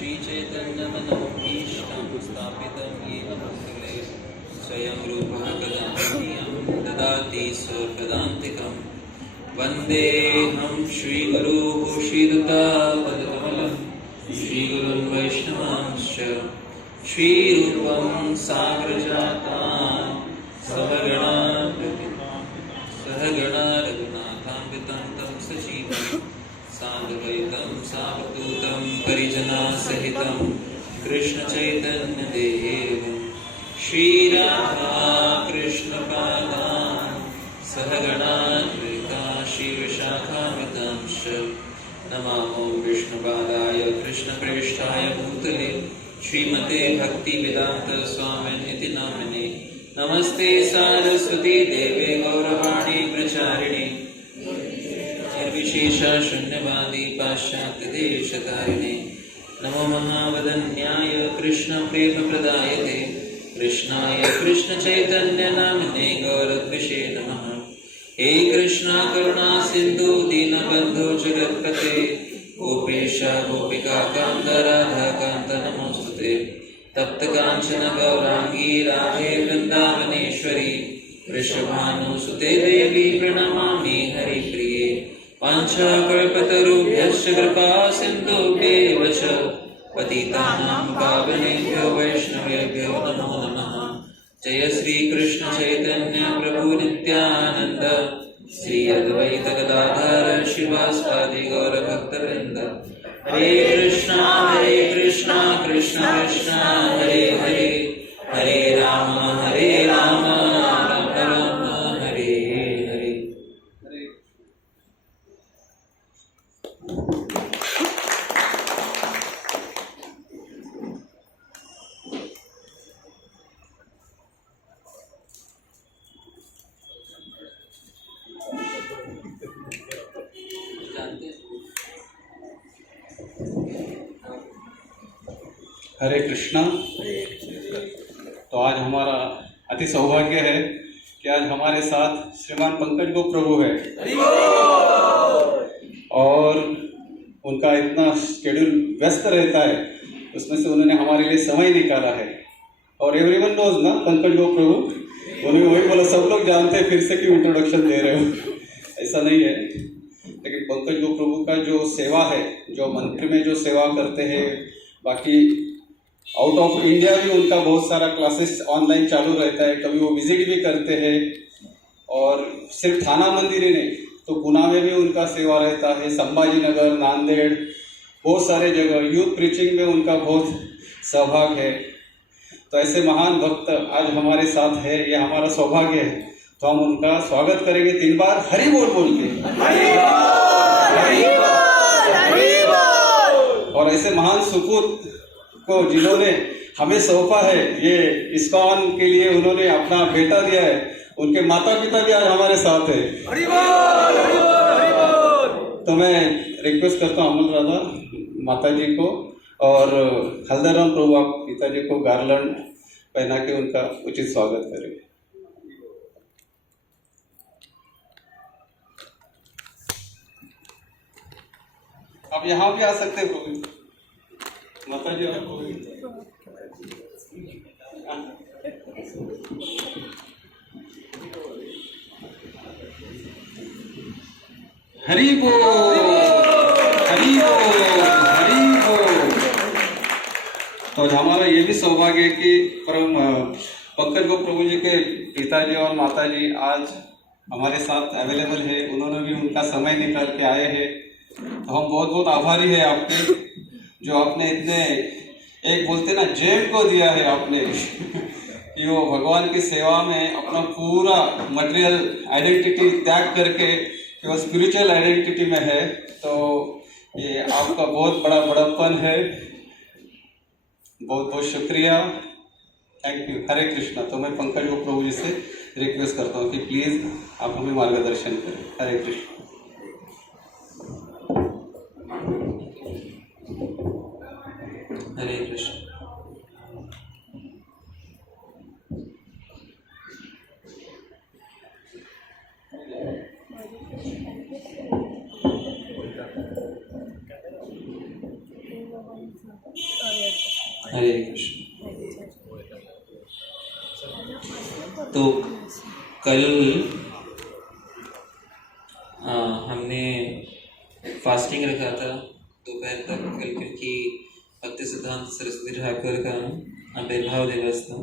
श्रीचैतन्यमनोभीष्टं स्थापितं येन भूतले स्वयं रूपः कदा मह्यं ददाति स्वपदान्तिकं वन्देऽहं श्रीगुरुः श्रीयुतापदकमलं श्रीगुरुन् वैष्णवांश्च श्रीरूपं साग्रजातां सहगणा रघुनाथान्वितं तं सजीवं सान्द्वैतं सावधूतं परिजनसहितं कृष्णचैतन्यदेवं श्रीराधा कृष्णपादान् सहगणान्विता श्रीविशाखान्वितांश्च नमामो विष्णुपादाय कृष्णप्रेष्ठाय भूतले श्रीमते भक्तिवेदान्त स्वामिनिति नामिने नमस्ते सारस्वती देवे गौरवाणी प्रचारिणे निर्विशेष शून्यवादी पाश्चात्यदेशतारिणे नमो महावदन्याय कृष्ण प्रेम प्रदायते कृष्णाय कृष्ण चैतन्य नामिने गौरद्विषे नमः। हे कृष्णा करुणा सिंधु दीनबंधु जगत्पते गोपेश गोपिका कांत राधा कांत नमोस्तुते तप्त कांचन गौरांगी राधे वृंदावनेश्वरी वृषभानुसुते देवी प्रणमामि हरिप्रिये वाञ्छाकल्पतरुभ्यश्च कृपा सिन्धुभ्येव च पतितानां पावनेभ्यो वैष्णवेभ्यो नमो नमः। जय श्री कृष्ण चैतन्य प्रभु नित्यानंद श्री अद्वैत गदाधर शिवासादि गौर भक्तवृंद हरे कृष्णा कृष्ण कृष्ण हरे हरे हरे राम राम राम हरे हरे। हरे कृष्णा। तो आज हमारा अति सौभाग्य है कि आज हमारे साथ श्रीमान पंकज गो प्रभु है और उनका इतना शेड्यूल व्यस्त रहता है, उसमें से उन्होंने हमारे लिए समय निकाला है। और एवरीवन नोज ना पंकज गो प्रभु, उन्होंने वही बोला, सब लोग जानते हैं, फिर से क्यों इंट्रोडक्शन दे रहे हो। ऐसा नहीं है, लेकिन पंकज गो प्रभु का जो सेवा है, जो मंदिर में जो सेवा करते हैं, बाकी आउट ऑफ इंडिया भी उनका बहुत सारा क्लासेस ऑनलाइन चालू रहता है, कभी वो विजिट भी करते हैं। और सिर्फ थाना मंदिर ही नहीं तो पुणे में भी उनका सेवा रहता है, संभाजी नगर, नांदेड़, बहुत सारे जगह यूथ प्रीचिंग में उनका बहुत सहभाग है। तो ऐसे महान भक्त आज हमारे साथ है, ये हमारा सौभाग्य है। तो हम उनका स्वागत करेंगे 3 बार हरि बोल बोल के। और ऐसे महान सुपूत को जिन्होंने हमें सौंपा है, ये इस्कॉन के लिए उन्होंने अपना बेटा दिया है, उनके माता पिता भी आज हमारे साथ है। तो मैं रिक्वेस्ट करता हूँ अमल राधा माता जी को और हल्दरराम प्रभु आप पिताजी को गार्लैंड पहना के उनका उचित स्वागत करें। आप यहाँ भी आ सकते हैं प्रभु माता जी। आपको हरि बोल, हरि बोल, हरि बोल। तो हमारा ये भी सौभाग्य है कि परम पंकज गो प्रभु जी के पिताजी और माताजी आज हमारे साथ अवेलेबल है। उन्होंने भी उनका समय निकाल के आए हैं, तो हम बहुत बहुत आभारी है आपके, जो आपने इतने एक बोलते ना जेब को दिया है आपने कि वो भगवान की सेवा में अपना पूरा मटेरियल आइडेंटिटी त्याग करके कि वो स्पिरिचुअल आइडेंटिटी में है। तो ये आपका बहुत बड़ा बड़प्पन है, बहुत बहुत शुक्रिया, थैंक यू। हरे कृष्णा। तो मैं पंकज गो प्रभु जी से रिक्वेस्ट करता हूँ कि प्लीज आप हमें मार्गदर्शन करें। हरे कृष्ण। हरे कृष्ण। हरे कृष्ण। तो कल हमने फास्टिंग रखा था दोपहर तक कल, क्योंकि भक्ति सिद्धांत सरस्वती ठाकुर का आविर्भाव दिवस था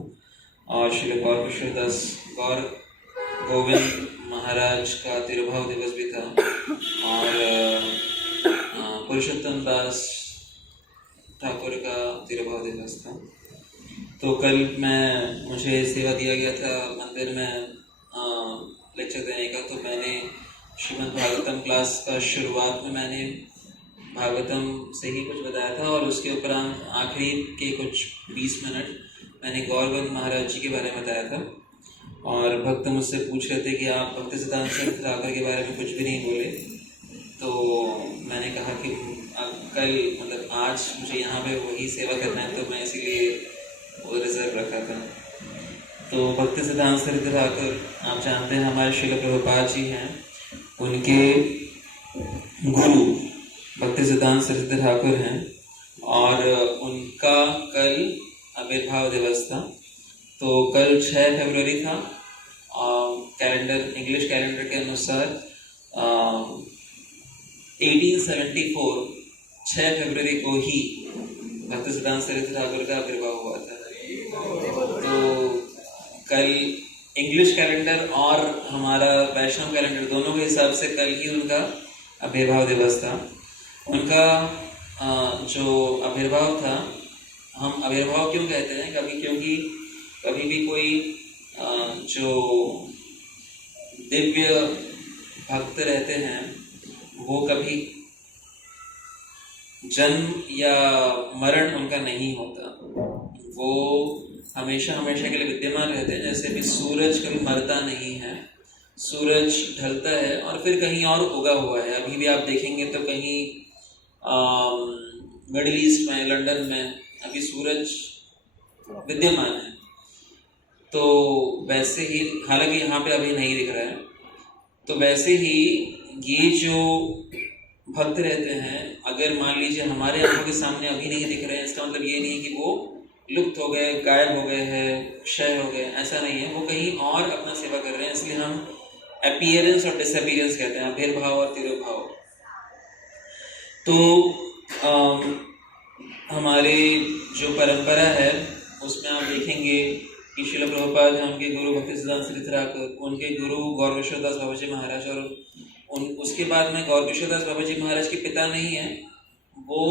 और श्री गौर किशोरदास गौर गोविंद महाराज का तिरुभाव दिवस भी था और पुरुषोत्तम दास ठाकुर का तिरुभाव दिवस था। तो कल मुझे सेवा दिया गया था मंदिर में लेक्चर देने का। तो मैंने श्रीमद् भागवतम क्लास का शुरुआत में मैंने भागवतम से ही कुछ बताया था और उसके उपरांत आखिरी के कुछ 20 मिनट मैंने गौरवंत महाराज जी के बारे में बताया था। और भक्त मुझसे पूछ रहे थे कि आप भक्ति सिद्धांत सरस्वती ठाकुर के बारे में कुछ भी नहीं बोले। तो मैंने कहा कि कल मतलब आज मुझे यहाँ पे वही सेवा करना है, तो मैं इसीलिए वो रिजर्व रखा था। तो भक्ति सिद्धांत सरस्वती ठाकुर आप जानते हैं हमारे श्रील प्रभुपाद जी हैं, उनके गुरु भक्ति सिद्धांत सरस्वती ठाकुर हैं और उनका कल आविर्भाव दिवस था। तो कल 6 फरवरी था कैलेंडर इंग्लिश कैलेंडर के अनुसार 1874 6 फरवरी को ही भक्ति सिद्धांत सरस्वती ठाकुर का आविर्भाव हुआ था। तो कल इंग्लिश कैलेंडर और हमारा वैष्णव कैलेंडर दोनों के हिसाब से कल ही उनका आविर्भाव दिवस था। उनका जो आविर्भाव था, हम आविर्भाव क्यों कहते हैं क्योंकि कभी भी कोई जो दिव्य भक्त रहते हैं वो कभी जन्म या मरण उनका नहीं होता, वो हमेशा हमेशा के लिए विद्यमान रहते हैं। जैसे भी सूरज कभी मरता नहीं है, सूरज ढलता है और फिर कहीं और उगा हुआ है। अभी भी आप देखेंगे तो कहीं मिडिल ईस्ट में, लंदन में अभी सूरज विद्यमान है। तो वैसे ही, हालांकि यहाँ पे अभी नहीं दिख रहा है, तो वैसे ही ये जो भक्त रहते हैं, अगर मान लीजिए हमारे आंखों के सामने अभी नहीं दिख रहे हैं, इसका मतलब ये नहीं कि वो लुप्त हो गए, गायब हो गए हैं, क्षय हो गए, ऐसा नहीं है। वो कहीं और अपना सेवा कर रहे हैं, इसलिए हम अपीयरेंस और डिसअपीयरेंस कहते हैं, आविर्भाव और तिरुभाव। तो हमारे जो परंपरा है उसमें आप देखेंगे कि श्रील प्रभुपाद हैं, उनके गुरु भक्ति सिद्धांत सरस्वती ठाकुर, उनके गुरु गौर किशोरदास बाबा जी महाराज, और उसके बाद में गौर किशोरदास बाबा जी महाराज के पिता नहीं है, वो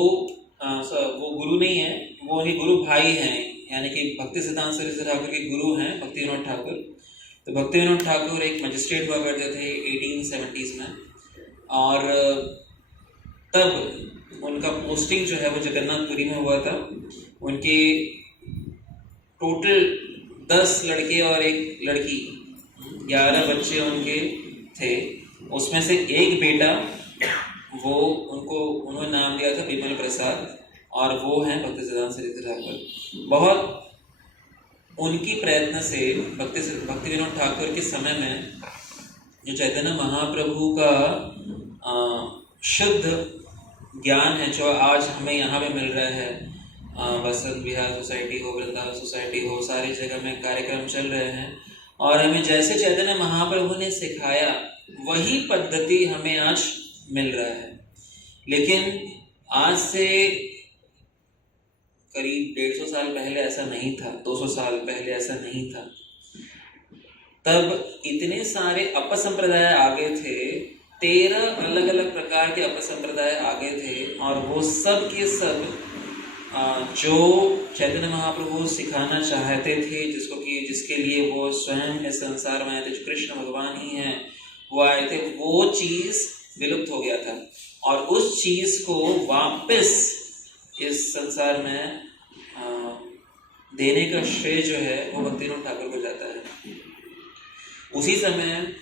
गुरु नहीं है, वो उनके गुरु भाई हैं, यानी कि भक्ति सिद्धांत सरस्वती ठाकुर के गुरु हैं भक्ति विनोद ठाकुर। तो भक्ति विनोद ठाकुर एक मजिस्ट्रेट हुआ करते थे 1870s में, और तब उनका पोस्टिंग जो है वो जगन्नाथपुरी में हुआ था। उनके टोटल 10 लड़के और 1 लड़की, 11 बच्चे उनके थे। उसमें से एक बेटा, वो उन्होंने नाम दिया था विमल प्रसाद, और वो हैं भक्ति सिद्धांत सरस्वती ठाकुर। बहुत उनकी प्रयत्न से भक्ति विनोद ठाकुर के समय में जो चैतन्य महाप्रभु का शुद्ध ज्ञान है, जो आज हमें यहाँ पे मिल रहा है, वसंत विहार सोसाइटी हो, वृंदावन सोसाइटी हो, सारी जगह में कार्यक्रम चल रहे हैं, और हमें जैसे चैतन्य महाप्रभु ने सिखाया वही पद्धति हमें आज मिल रहा है। लेकिन आज से करीब 150 साल पहले ऐसा नहीं था, 200 साल पहले ऐसा नहीं था। तब इतने सारे अपसंप्रदाय आ गए थे, 13 अलग अलग प्रकार के अपसंप्रदाय आ गए थे, और वो सब के सब जो चैतन्य महाप्रभु सिखाना चाहते थे, जिसके लिए वो स्वयं इस संसार में आए थे, जो कृष्ण भगवान ही हैं वो आए थे, वो चीज विलुप्त हो गया था। और उस चीज को वापस इस संसार में देने का श्रेय जो है वो भक्ति विनोद ठाकुर को जाता है। उसी समय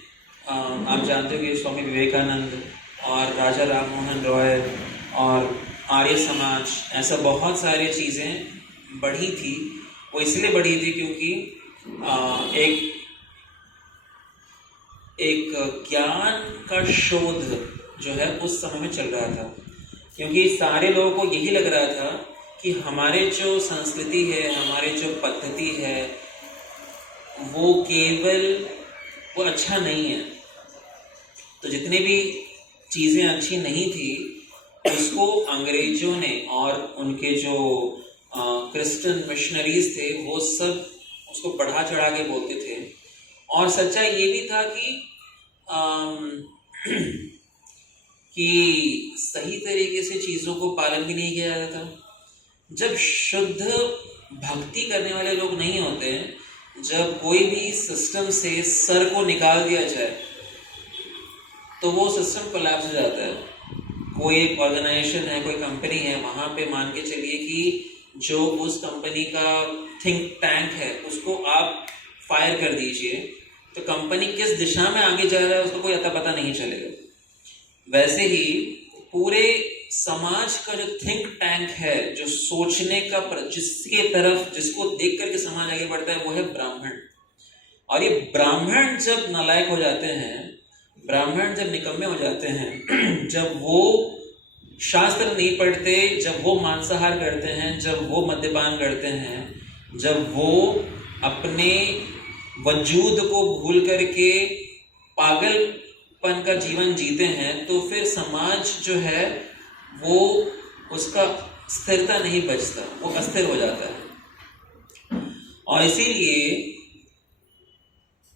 आप जानते हो कि स्वामी विवेकानंद और राजा राम मोहन रॉय और आर्य समाज, ऐसा बहुत सारी चीज़ें बढ़ी थी। वो इसलिए बढ़ी थी क्योंकि एक ज्ञान का शोध जो है उस समय में चल रहा था, क्योंकि सारे लोगों को यही लग रहा था कि हमारे जो संस्कृति है, हमारे जो पद्धति है, वो केवल वो अच्छा नहीं है। तो जितने भी चीज़ें अच्छी नहीं थी उसको अंग्रेजों ने और उनके जो क्रिश्चियन मिशनरीज थे वो सब उसको बढ़ा चढ़ा के बोलते थे। और सच्चाई ये भी था कि सही तरीके से चीज़ों को पालन भी नहीं किया जाता था। जब शुद्ध भक्ति करने वाले लोग नहीं होते हैं, जब कोई भी सिस्टम से सर को निकाल दिया जाए तो वो सिस्टम कोलैप्स हो जाता है। कोई एक ऑर्गेनाइजेशन है, कोई कंपनी है, वहाँ पे मान के चलिए कि जो उस कंपनी का थिंक टैंक है उसको आप फायर कर दीजिए तो कंपनी किस दिशा में आगे जा रहा है उसको कोई अता पता नहीं चलेगा। वैसे ही पूरे समाज का जो थिंक टैंक है, जो सोचने का जिसके तरफ जिसको देख करके समाज आगे बढ़ता है, वो है ब्राह्मण। और ये ब्राह्मण जब नालायक हो जाते हैं, ब्राह्मण जब निकम्मे हो जाते हैं, जब वो शास्त्र नहीं पढ़ते, जब वो मांसाहार करते हैं, जब वो मद्यपान करते हैं, जब वो अपने वजूद को भूल करके पागलपन का जीवन जीते हैं, तो फिर समाज जो है वो उसका स्थिरता नहीं बचता, वो अस्थिर हो जाता है। और इसीलिए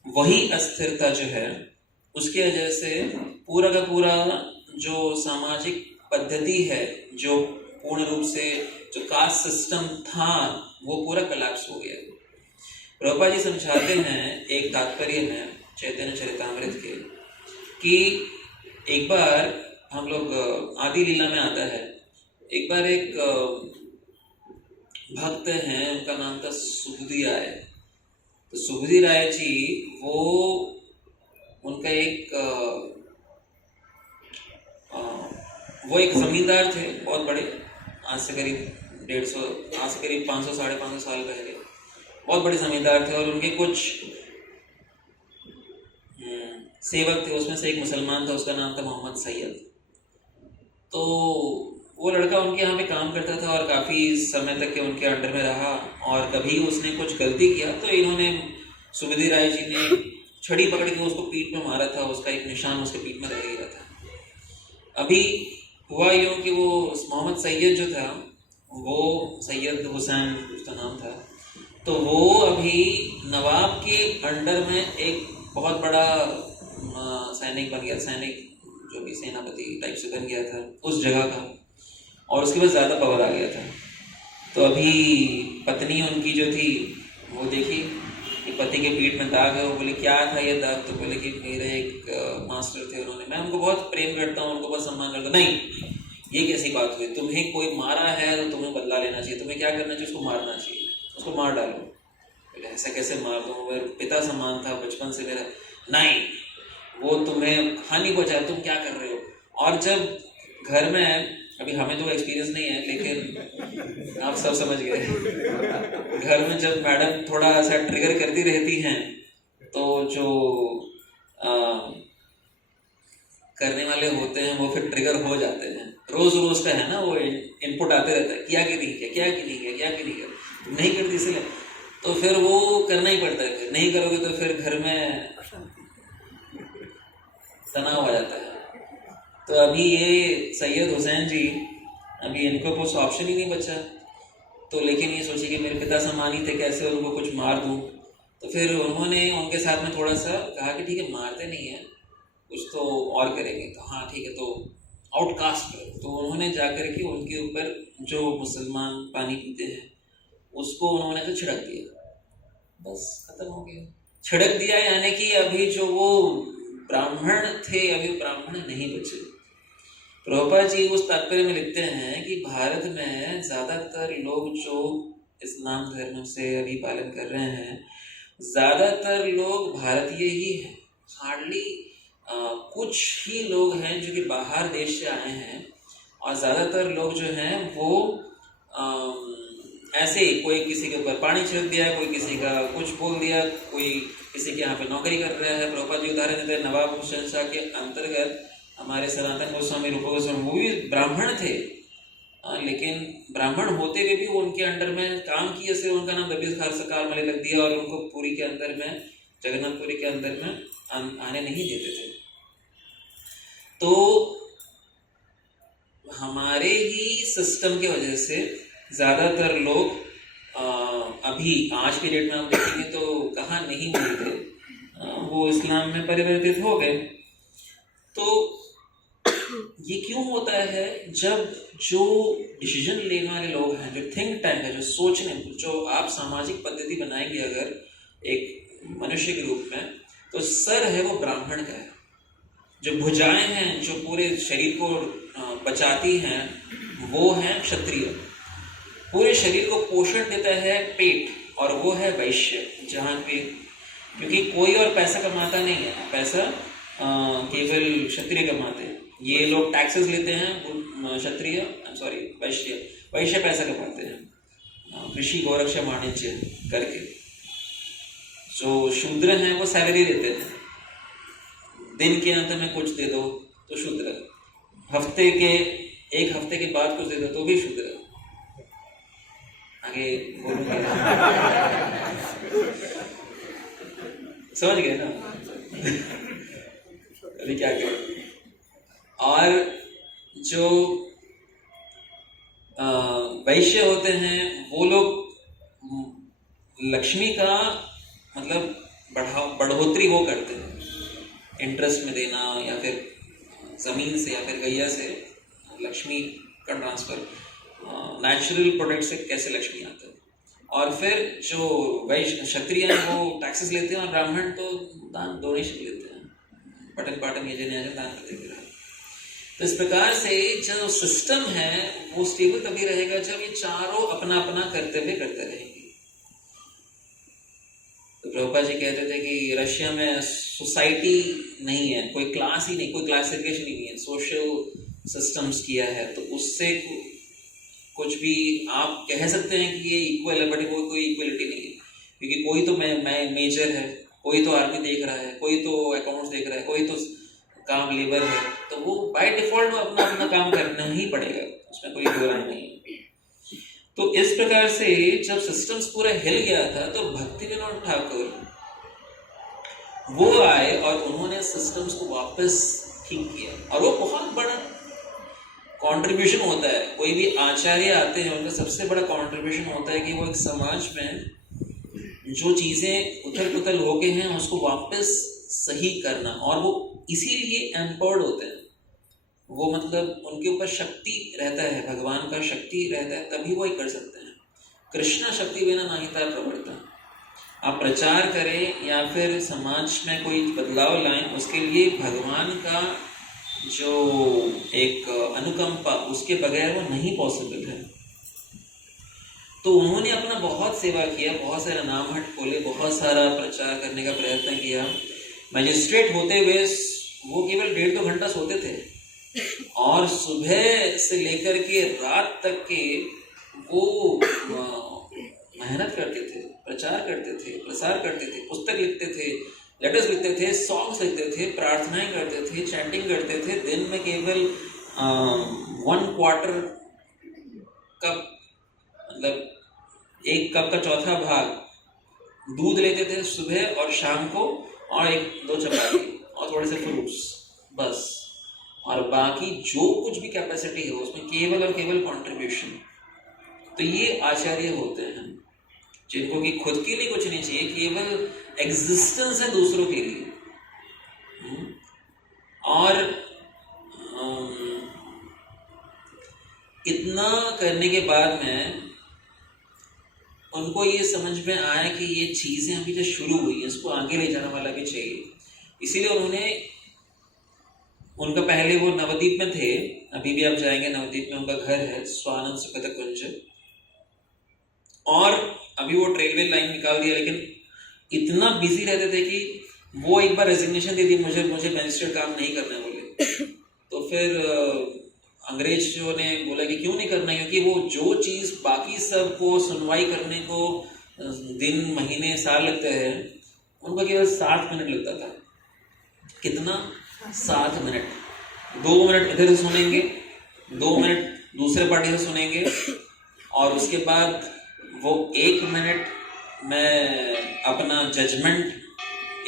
वही अस्थिरता जो है उसकी वजह से पूरा का पूरा जो सामाजिक पद्धति है, जो पूर्ण रूप से जो कास्ट सिस्टम था, वो पूरा कोलैप्स हो गया। प्रभुपाद जी समझाते हैं एक तात्पर्य में चैतन्य चरितामृत के कि एक बार हम लोग आदि लीला में आता है, एक बार एक भक्त हैं, उनका नाम था सुबुद्धि राय। तो सुबुद्धि राय जी वो उनका वो एक जमींदार थे, बहुत बड़े, आज से करीब 150, आज से करीब 500 साढ़े 500 साल पहले बहुत बड़े जमींदार थे। और उनके कुछ सेवक थे, उसमें से एक मुसलमान था, उसका नाम था मोहम्मद सैयद। तो वो लड़का उनके यहाँ पे काम करता था और काफ़ी समय तक के उनके अंडर में रहा। और कभी उसने कुछ गलती किया तो इन्होंने, सुबुद्धि राय जी ने छड़ी पकड़ के उसको पीठ में मारा था, उसका एक निशान उसके पीठ में रह गया था। अभी हुआ यूँ कि वो मोहम्मद सैयद जो था, वो सैयद हुसैन उसका नाम था, तो वो अभी नवाब के अंडर में एक बहुत बड़ा सैनिक बन गया, सैनिक जो भी सेनापति टाइप से बन गया था उस जगह का, और उसके बाद ज़्यादा पावर आ गया था। तो अभी पत्नी उनकी जो थी वो देखी कि पति के पीठ में दाग है, वो बोले क्या था ये दाग? तो बोले कि मेरे एक मास्टर थे, उन्होंने, मैं उनको बहुत प्रेम करता हूँ, उनको बहुत सम्मान करता हूँ। नहीं, ये कैसी बात हुई? तुम्हें कोई मारा है तो तुम्हें बदला लेना चाहिए, तुम्हें क्या करना चाहिए? उसको मारना चाहिए, उसको मार डालो। बोले ऐसा कैसे मार दूँ, मेरा पिता समान था बचपन से मेरा। नहीं, वो तुम्हें हानि पहुँचाए, तुम क्या कर रहे हो? और जब घर में, अभी हमें तो एक्सपीरियंस नहीं है लेकिन आप सब समझ गए, घर में जब मैडम थोड़ा सा ट्रिगर करती रहती हैं तो जो करने वाले होते हैं वो फिर ट्रिगर हो जाते हैं। रोज रोज का है ना, वो इनपुट आते रहता है, किया कि नहीं किया, क्या कि नहीं किया, क्या कि नहीं किया, तुम नहीं करती इसलिए, तो फिर वो करना ही पड़ता है। फिर नहीं करोगे तो फिर घर में तनाव आ जाता है। तो अभी ये सैयद हुसैन जी, अभी इनको कुछ ऑप्शन ही नहीं बचा, तो लेकिन ये सोचे कि मेरे पिता समान ही थे, कैसे उनको कुछ मार दूं। तो फिर उन्होंने उनके साथ में थोड़ा सा कहा कि ठीक है, मारते नहीं है, कुछ तो और करेंगे। तो हाँ ठीक है, तो आउटकास्ट करो। तो उन्होंने जाकर के उनके ऊपर जो मुसलमान पानी पीते हैं उसको उन्होंने तो छिड़क दिया, बस खत्म हो गया। छिड़क दिया यानी कि अभी जो वो ब्राह्मण थे अभी ब्राह्मण नहीं बचे। प्रभुपाद जी उस तात्पर्य में लिखते हैं कि भारत में ज़्यादातर लोग जो इस्लाम धर्म से अभी पालन कर रहे हैं, ज़्यादातर लोग भारतीय ही हैं। हार्डली कुछ ही लोग हैं जो कि बाहर देश से आए हैं, और ज़्यादातर लोग जो हैं वो ऐसे ही कोई किसी के ऊपर पानी छिड़क दिया, कोई किसी का कुछ बोल दिया, कोई किसी के यहाँ पे नौकरी कर रहा है। प्रभुपाद जी उदाहरण देते हैं, नवाब हुसैन शाह के अंतर्गत हमारे सनातन गोस्वामी, रूप गोस्वामी, वो भी ब्राह्मण थे, लेकिन ब्राह्मण होते हुए भी वो उनके अंडर में काम किए से उनका नाम दबी खालसा कारमली लग दिया और उनको पुरी के अंदर में, जगन्नाथपुरी के अंदर में आने नहीं देते थे। तो हमारे ही सिस्टम की वजह से ज़्यादातर लोग अभी आज के डेट में आप देखेंगे तो कहाँ नहीं मिलते, वो इस्लाम में परिवर्तित हो गए। तो ये क्यों होता है? जब जो डिसीजन लेने वाले लोग हैं, जो थिंक टैंक है, जो सोचने, जो आप सामाजिक पद्धति बनाएंगे अगर एक मनुष्य के रूप में, तो सर है वो ब्राह्मण का है, जो भुजाएं हैं जो पूरे शरीर को बचाती हैं वो है क्षत्रिय, पूरे शरीर को पोषण देता है पेट, और वो है वैश्य। जहाँ पे क्योंकि कोई और पैसा कमाता नहीं है, पैसा केवल क्षत्रिय कमाते हैं। ये लोग टैक्सेस लेते हैं, क्षत्रिय वैश्य पैसा कमाते हैं कृषि गौरक्षा वाणिज्य करके। जो शूद्र हैं वो सैलरी लेते हैं, दिन के अंत में कुछ दे दो तो शूद्र, एक हफ्ते के बाद कुछ दे दो तो भी शूद्र। आगे बोलूंगा समझ गए ना? अभी क्या करें? और जो वैश्य होते हैं वो लोग लक्ष्मी का मतलब बढ़ोतरी वो करते हैं, इंटरेस्ट में देना या फिर जमीन से या फिर गैया से लक्ष्मी का ट्रांसफर, नेचुरल प्रोडक्ट से कैसे लक्ष्मी आता है। और फिर जो वैश्य क्षत्रिय हैं वो टैक्सेस लेते हैं और ब्राह्मण तो दान डोनेशन लेते हैं, पटन पाटन ये दान करते हैं। तो इस प्रकार से जो सिस्टम है वो स्टेबल तभी रहेगा जब ये चारों अपना अपना कर्तव्य करते रहेंगे। तो प्रभुपाद जी कहते थे कि रशिया में सोसाइटी नहीं है, कोई क्लास ही नहीं, कोई क्लासिफिकेशन ही नहीं है, सोशल सिस्टम्स किया है। तो उससे कुछ भी आप कह सकते हैं कि ये इक्वल है, बट वो कोई इक्वलिटी नहीं है, क्योंकि कोई तो मेजर है, कोई तो आर्मी देख रहा है, कोई तो अकाउंट्स देख रहा है, कोई तो काम लेबर है, तो वो बाय डिफॉल्ट में अपना अपना काम करना ही पड़ेगा, उसमें कोई दो राय नहीं। तो इस प्रकार से जब सिस्टम्स पूरा हिल गया था तो भक्ति विनोद ठाकुर वो आए और उन्होंने सिस्टम्स को वापस ठीक किया, और वो बहुत बड़ा कंट्रीब्यूशन होता है। कोई भी आचार्य आते हैं उनका सबसे बड़ा कंट्रीब्यूशन होता है कि वो एक समाज में जो चीजें उथल पुथल हो गए हैं उसको वापस सही करना, और वो इसीलिए एम्पावर्ड होते हैं। वो मतलब उनके ऊपर शक्ति रहता है, भगवान का शक्ति रहता है, तभी वो ही कर सकते हैं। कृष्णा शक्ति बिना नाहिता प्रवर्ता। आप प्रचार करें या फिर समाज में कोई बदलाव लाएं, उसके लिए भगवान का जो एक अनुकंपा, उसके बगैर वो नहीं पॉसिबल है। तो उन्होंने अपना बहुत सेवा किया, बहुत सारे नाम हट खोले, बहुत सारा प्रचार करने का प्रयत्न किया। मजिस्ट्रेट होते हुए वो केवल 1.5-2 घंटा सोते थे, और सुबह से लेकर के रात तक के वो मेहनत करते थे, प्रचार करते थे, प्रसार करते थे, पुस्तक लिखते थे, लेटर्स लिखते थे, सॉन्ग्स लिखते थे, प्रार्थनाएं करते थे, चैंटिंग करते थे। दिन में केवल 1/4 कप, मतलब 1 कप का 1/4 भाग दूध लेते थे सुबह और शाम को, और 1-2 चपाती और थोड़े से फ्रूट्स, बस। और बाकी जो कुछ भी कैपेसिटी है उसमें केवल और केवल कंट्रीब्यूशन। तो ये आचार्य होते हैं जिनको कि खुद के लिए कुछ नहीं चाहिए, केवल एग्जिस्टेंस है दूसरों के लिए। और इतना करने के बाद में उनको ये समझ में आया कि ये चीजें अभी जो शुरू हुई है इसको आगे ले जाने वाला भी चाहिए। इसीलिए उन्होंने, उनका पहले वो नवद्वीप में थे, अभी भी आप जाएंगे नवद्वीप में उनका घर है, स्वानंद सुखद कुंज, और अभी वो रेलवे लाइन निकाल दिया। लेकिन इतना बिजी रहते थे कि वो एक बार रेजिग्नेशन दे दी, मुझे मजिस्ट्रेट काम नहीं करना बोले। तो फिर अंग्रेजों ने बोला कि क्यों नहीं करना है, क्योंकि वो जो चीज़ बाकी सब को सुनवाई करने को दिन महीने साल लगते हैं, उनको केवल 7 मिनट लगता था। कितना? 7 मिनट। 2 मिनट इधर से सुनेंगे, 2 मिनट दूसरे पार्टी से सुनेंगे, और उसके बाद वो 1 मिनट में अपना जजमेंट,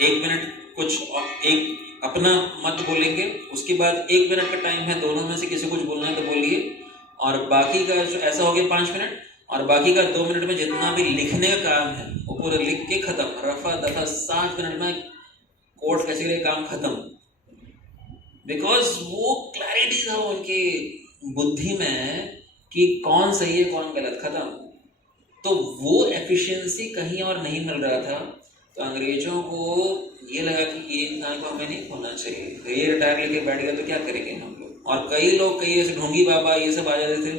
1 मिनट कुछ एक अपना मत बोलेंगे, उसके बाद 1 मिनट का टाइम है, दोनों में से किसी कुछ बोलना है तो बोलिए, और बाकी का जो ऐसा हो गया 5 मिनट, और बाकी का 2 मिनट में जितना भी लिखने का काम है वो पूरा लिख के खत्म, रफा दफा 7 मिनट में कोर्ट कचहरी काम खत्म। बिकॉज वो क्लैरिटी था उनकी बुद्धि में कि कौन सही है कौन गलत, खत्म। तो वो एफिशिएंसी कहीं और नहीं मिल रहा था। तो अंग्रेजों को ये लगा कि ये इंसान को हमें नहीं खोना चाहिए, ये रिटायर लेके बैठ गया तो क्या करेंगे हम लोग। और कई लोग, कई ऐसे ढोंगी बाबा ये सब आ जाते थे,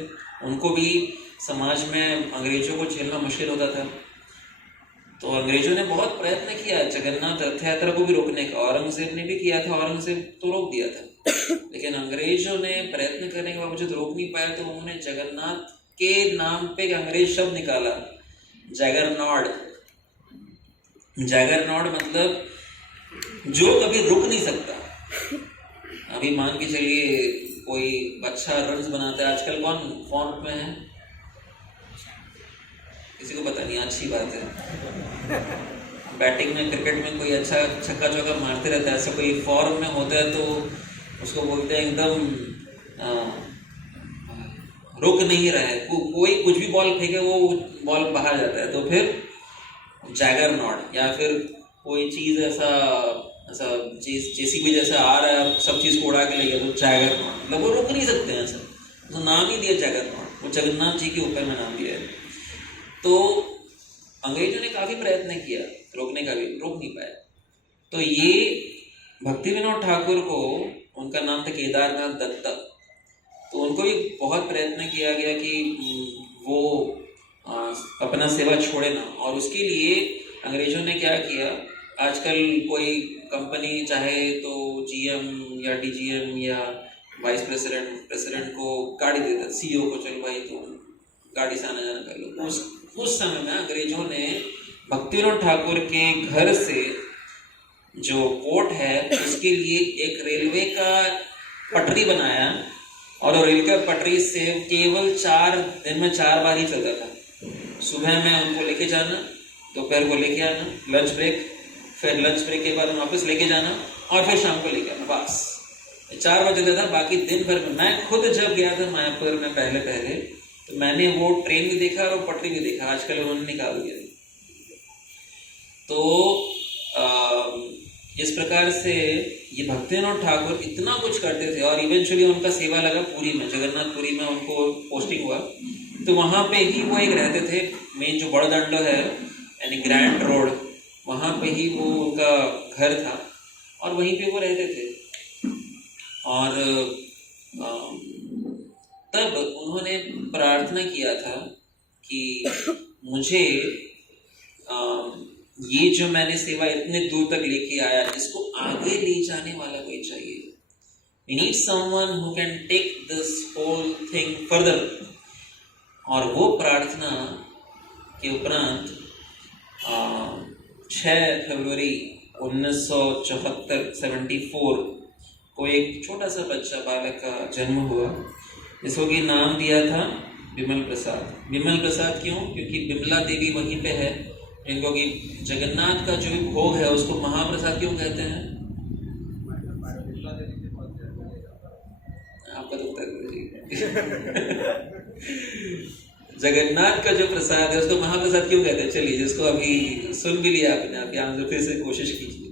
उनको भी समाज में अंग्रेजों को झेलना मुश्किल होता था। तो अंग्रेजों ने बहुत प्रयत्न किया जगन्नाथ रथ यात्रा को भी रोकने का, औरंगजेब ने भी किया था, औरंगजेब तो रोक दिया था, लेकिन अंग्रेजों ने प्रयत्न करने के बावजूद रोक नहीं पाया। तो उन्होंने जगन्नाथ के नाम पे एक अंग्रेज शब्द निकाला, जैगरनॉट। जैगरनॉट मतलब जो कभी रुक नहीं सकता। अभी मान के चलिए कोई अच्छा रन्स बनाता है, आजकल कौन फॉर्म में है किसी को पता नहीं, अच्छी बात है। बैटिंग में, क्रिकेट में कोई अच्छा छक्का चौका मारते रहता है, ऐसा कोई फॉर्म में होता है तो उसको बोलते हैं एकदम रुक नहीं रहा है, कोई कुछ भी बॉल फेंके वो बॉल बाहर जाता है, तो फिर जैगरनॉट। या फिर कोई चीज ऐसा चीज जेसीबी जैसा आ रहा है, सब चीज को उड़ा के ले गया, तो जैगरनॉट मतलब वो रुक नहीं सकते हैं, ऐसा तो नाम ही दिया जैगरनॉट, वो जगन्नाथ जी के ऊपर में नाम दिया है। तो अंग्रेजों ने काफी प्रयत्न किया रोकने का, भी रोक नहीं पाया। तो ये भक्ति विनोद ठाकुर को, उनका नाम था केदारनाथ दत्ता, तो उनको भी बहुत प्रयत्न किया गया कि वो अपना सेवा छोड़े ना। और उसके लिए अंग्रेजों ने क्या किया, आजकल कोई कंपनी चाहे तो जीएम या डीजीएम या वाइस प्रेसिडेंट को गाड़ी देता, सीईओ को, चलो भाई तुम गाड़ी से आना जाना कर लो। उस समय में अंग्रेजों ने भक्ति विनोद ठाकुर के घर से जो कोर्ट है उसके लिए एक रेलवे का पटरी बनाया, और रेल का पटरी से केवल 4 दिन में 4 बार ही चलता था। सुबह में उनको लेके जाना, दोपहर को लेके आना, लंच ब्रेक, फिर लंच ब्रेक के बाद वापस लेके जाना, और फिर शाम को लेके आना, बस 4 बार चलता था। बाकी दिन भर में, मैं खुद जब गया था मायापुर में पहले तो मैंने वो ट्रेन भी देखा और पटरी भी देखा, आजकल उन्होंने निकाल दिया। तो इस प्रकार से ये भक्ति विनोद ठाकुर इतना कुछ करते थे, और इवेंचुअली उनका सेवा लगा पुरी में, जगन्नाथपुरी में उनको पोस्टिंग हुआ। तो वहां पे ही वो एक रहते थे, मेन जो बड़दंड है यानी ग्रैंड रोड, वहां पे ही वो उनका घर था, और वहीं पे वो रहते थे। और तब उन्होंने प्रार्थना किया था कि मुझे ये जो मैंने सेवा इतने दूर तक लेके आया, इसको आगे ले जाने वाला कोई चाहिए। We need someone who can take this whole thing further। और वो प्रार्थना के उपरांत 6 फरवरी 1974 को एक छोटा सा बच्चा बालक का जन्म हुआ, जिसको कि नाम दिया था विमल प्रसाद। विमल प्रसाद क्यों? क्योंकि विमला देवी वहीं पे है, इनको कि जगन्नाथ का जो भी भोग है उसको महाप्रसाद क्यों कहते हैं? आपका तो उत्तर जगन्नाथ का जो प्रसाद है उसको महाप्रसाद क्यों कहते हैं? चलिए, जिसको अभी सुन भी लिया आपने, आप यहाँ से फिर से कोशिश कीजिए।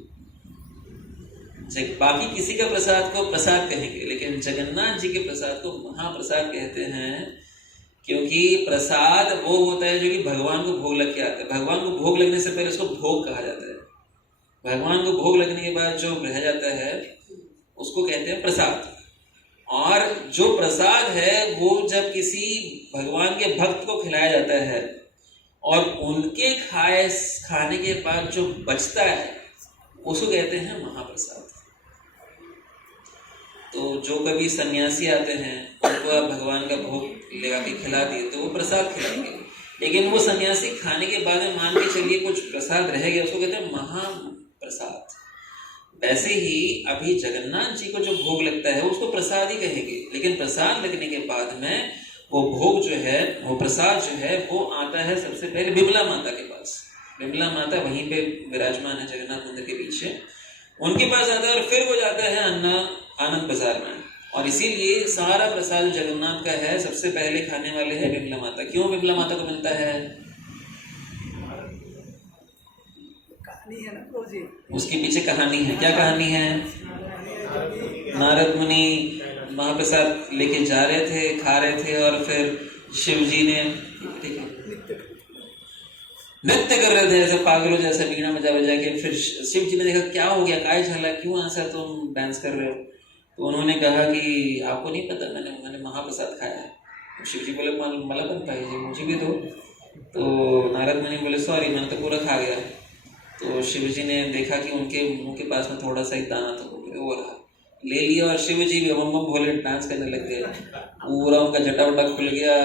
बाकी किसी का प्रसाद को प्रसाद कहेंगे, लेकिन जगन्नाथ जी के प्रसाद को महाप्रसाद कहते हैं, क्योंकि प्रसाद वो होता है जो कि भगवान को भोग लग के आता है। भगवान को भोग लगने से पहले उसको भोग कहा जाता है, भगवान को भोग लगने के बाद जो रह जाता है उसको कहते हैं प्रसाद। और जो प्रसाद है वो जब किसी भगवान के भक्त को खिलाया जाता है और उनके खाने के बाद जो बचता है उसको कहते हैं महाप्रसाद। तो जो कभी सन्यासी आते हैं उनको आप भगवान का भोग लगा के खिला दिए तो वो प्रसाद खिलाएंगे, लेकिन वो सन्यासी खाने के बाद में मान के चलिए कुछ प्रसाद रह गया, उसको कहते हैं महाप्रसाद। वैसे ही अभी जगन्नाथ जी को जो भोग लगता है उसको प्रसाद ही कहेंगे, लेकिन प्रसाद लगने के बाद में वो भोग जो है, वो प्रसाद जो है, वो आता है सबसे पहले बिमला माता के पास। बिमला माता वहीं पे विराजमान है जगन्नाथ मंदिर के पीछे, उनके पास आता है और फिर वो जाता है आनंद बाजार में। और इसीलिए सारा प्रसाद जगन्नाथ का है, सबसे पहले खाने वाले हैं बिमला माता। क्यों बिमला माता को मिलता है? कहानी है ना प्रोजी, उसके पीछे कहानी है। क्या कहानी है? नारद मुनि महाप्रसाद लेके जा रहे थे, खा रहे थे, और फिर शिव जी ने नृत्य कर रहे थे ऐसे पागलों जैसे, बीना बजा बजा के। फिर शिव जी ने देखा क्या हो गया, काय झाला, क्यों ऐसा तुम डांस कर रहे हो? तो उन्होंने कहा कि आपको नहीं पता, मैंने महाप्रसाद खाया है। शिव जी बोले मला पण पाहिजे, मुझे भी दो। तो नारद मुनि बोले सॉरी, मैंने तो पूरा खा गया। तो शिव जी ने देखा कि उनके मुंह के पास में थोड़ा सा ही दाना था, वो रहा, ले लिया, और शिव जी भी बम बम भोले डांस करने लग गए। पूरा उनका जटा वटा खुल गया,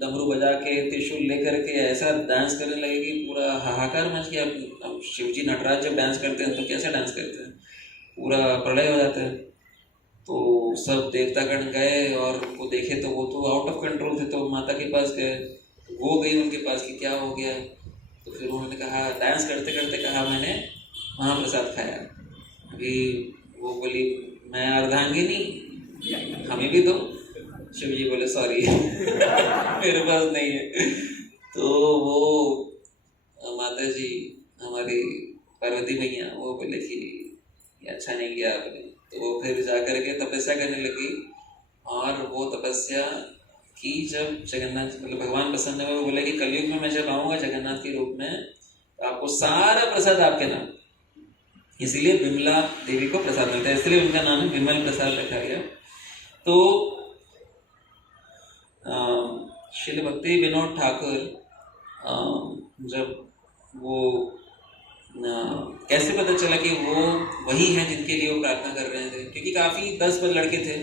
डमरू बजा के, त्रिशूल लेकर के ऐसा डांस करने लगे कि पूरा हाहाकार मच गया। अब शिव जी नटराज जब डांस करते हैं तो कैसे डांस करते हैं, पूरा प्रलय हो जाता है। तो सब देवतागण गए और उनको देखे तो वो तो आउट ऑफ कंट्रोल थे, तो माता के पास गए, वो गई उनके पास कि क्या हो गया। तो फिर उन्होंने कहा, डांस करते करते कहा मैंने महाप्रसाद खाया। अभी वो बोली मैं अर्धांगिनी, हमें भी दो। शिव जी बोले सॉरी मेरे पास नहीं है। तो वो माता जी हमारी पार्वती मैया वो बोले कि अच्छा नहीं किया आपने। तो वो फिर जाकर के तपस्या करने लगी, और वो तपस्या की जब जगन्नाथ मतलब भगवान प्रसन्न हुए, वो बोले कि कलयुग में मैं जब आऊँगा जगन्नाथ के रूप में तो आपको सारा प्रसाद आपके नाम। इसीलिए विमला देवी को प्रसाद मिलता है, इसलिए उनका नाम है विमल प्रसाद रखा गया। तो श्रील भक्ति विनोद ठाकुर जब वो कैसे पता चला कि वो वही हैं जिनके लिए वो प्रार्थना कर रहे थे, क्योंकि काफ़ी 10 लड़के थे।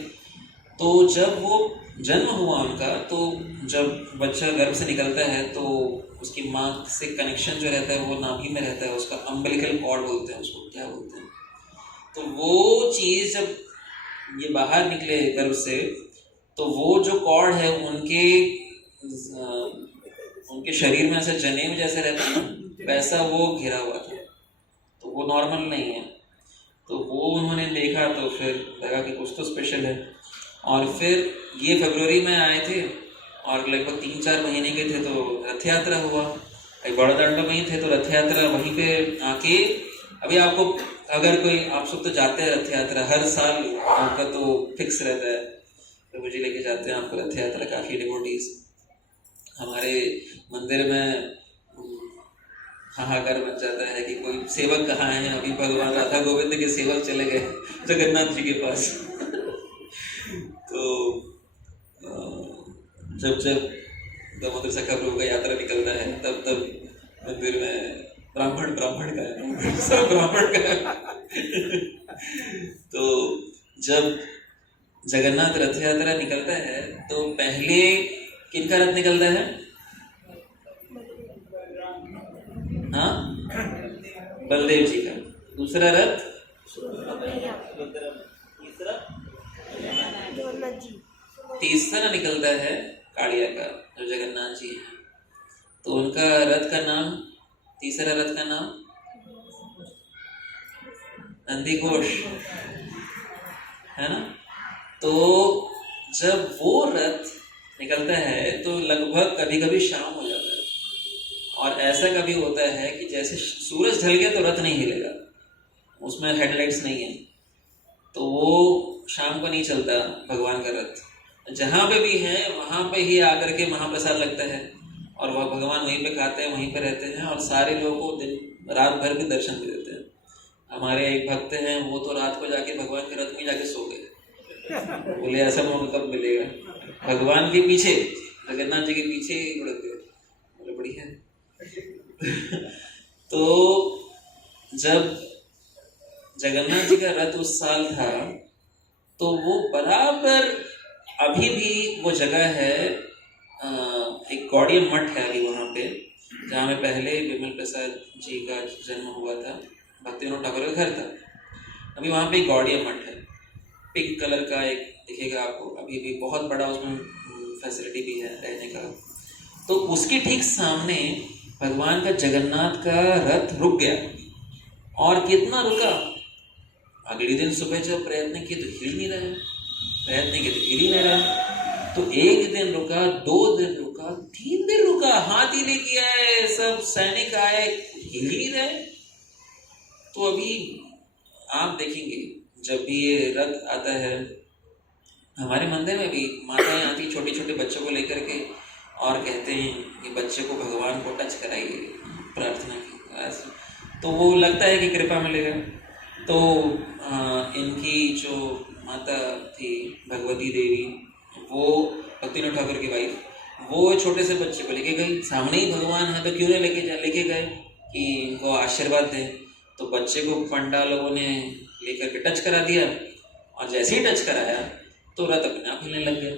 तो जब वो जन्म हुआ उनका, तो जब बच्चा गर्भ से निकलता है तो उसकी माँ से कनेक्शन जो रहता है वो नाभि में रहता है, उसका अम्बिलिकल कॉर्ड बोलते हैं, उसको क्या बोलते हैं। तो वो चीज़ जब ये बाहर निकले गर्भ से, तो वो जो कॉर्ड है उनके शरीर में ऐसा जनेऊ जैसे रहता है ना, वैसा वो घिरा हुआ था, तो वो नॉर्मल नहीं है। तो वो उन्होंने देखा तो फिर लगा कि कुछ तो स्पेशल है। और फिर ये फरवरी में आए थे और लगभग 3-4 महीने के थे, तो रथ यात्रा हुआ। बड़ादंड में ही थे तो रथ यात्रा वहीं पे आके, अभी आपको अगर कोई, आप सब तो जाते हैं रथ यात्रा, हर साल आपका तो फिक्स रहता है, प्रभु जी लेके जाते हैं आपको रथ यात्रा। काफ़ी डिवोटीज हमारे मंदिर में हाहाकार मच जाता है कि कोई सेवक कहाँ है, अभी भगवान राधा गोविंद के सेवक चले गए जगन्नाथ जी के पास। तो जब दामोदर सखा प्रभु का यात्रा निकलता है, तब मंदिर में ब्राह्मण का है, सब ब्राह्मण का है। तो जब जगन्नाथ रथ यात्रा निकलता है तो पहले किनका रथ निकलता है? हाँ, बलदेव जी का। दूसरा रथ, तीसरा निकलता है कालिया का, जो जगन्नाथ जी है। तो उनका रथ का नाम, तीसरा रथ का नाम नंदीघोष है ना। तो जब वो रथ निकलता है तो लगभग कभी कभी शाम हो जाता है, और ऐसा कभी होता है कि जैसे सूरज ढल गया तो रथ नहीं हिलेगा, उसमें हेडलाइट्स नहीं है, तो वो शाम को नहीं चलता भगवान का रथ। जहाँ पे भी है वहाँ पे ही आकर के महाप्रसाद लगता है, और वह भगवान वहीं पे खाते हैं, वहीं पे रहते हैं, और सारे लोगों को दिन रात भर भी दर्शन भी देते हैं। हमारे एक भक्त हैं, वो तो रात को जाके भगवान के रथ में जाके सो गए। बोले ऐसा मौका कब मिलेगा, भगवान के पीछे, जगन्नाथ जी के पीछे उड़ गए। बोले बढ़िया है। तो जब जगन्नाथ जी का रथ उस साल था, तो वो बराबर अभी भी वो जगह है, एक गौड़िया मठ है अभी वहाँ पे, जहाँ में पहले विमल प्रसाद जी का जन्म हुआ था, भक्ति विनोद ठाकुर का घर था। अभी वहाँ पे एक गौड़िया मठ है, पिंक कलर का, एक दिखेगा आपको, अभी भी बहुत बड़ा उसमें फैसिलिटी भी है रहने का। तो उसके ठीक सामने भगवान का जगन्नाथ का रथ रुक गया। और कितना रुका, अगले दिन सुबह जब प्रयत्न किए तो हिल नहीं रहा, प्रयत्न किए तो हिल ही नहीं रहा। तो एक दिन रुका, 2 दिन रुका, 3 दिन रुका, हाथी लेके आए, सब सैनिक आए, हिल ही नहीं रहे। तो अभी आप देखेंगे जब भी ये रथ आता है, हमारे मंदिर में भी माताएं आती छोटे छोटे बच्चों को लेकर के और कहते हैं कि बच्चे को भगवान को टच कराइए, प्रार्थना की, तो वो लगता है कि कृपा मिलेगा। तो इनकी जो माता थी भगवती देवी, वो भक्तिनाथ ठाकुर की वाइफ, वो छोटे से बच्चे को लेके गई। सामने ही भगवान है तो क्यों नहीं लेके गए कि इनको आशीर्वाद दें। तो बच्चे को पंडा लोगों ने लेकर के टच करा दिया, और जैसे ही टच कराया तो रथ अपने आप हिलने लग गया।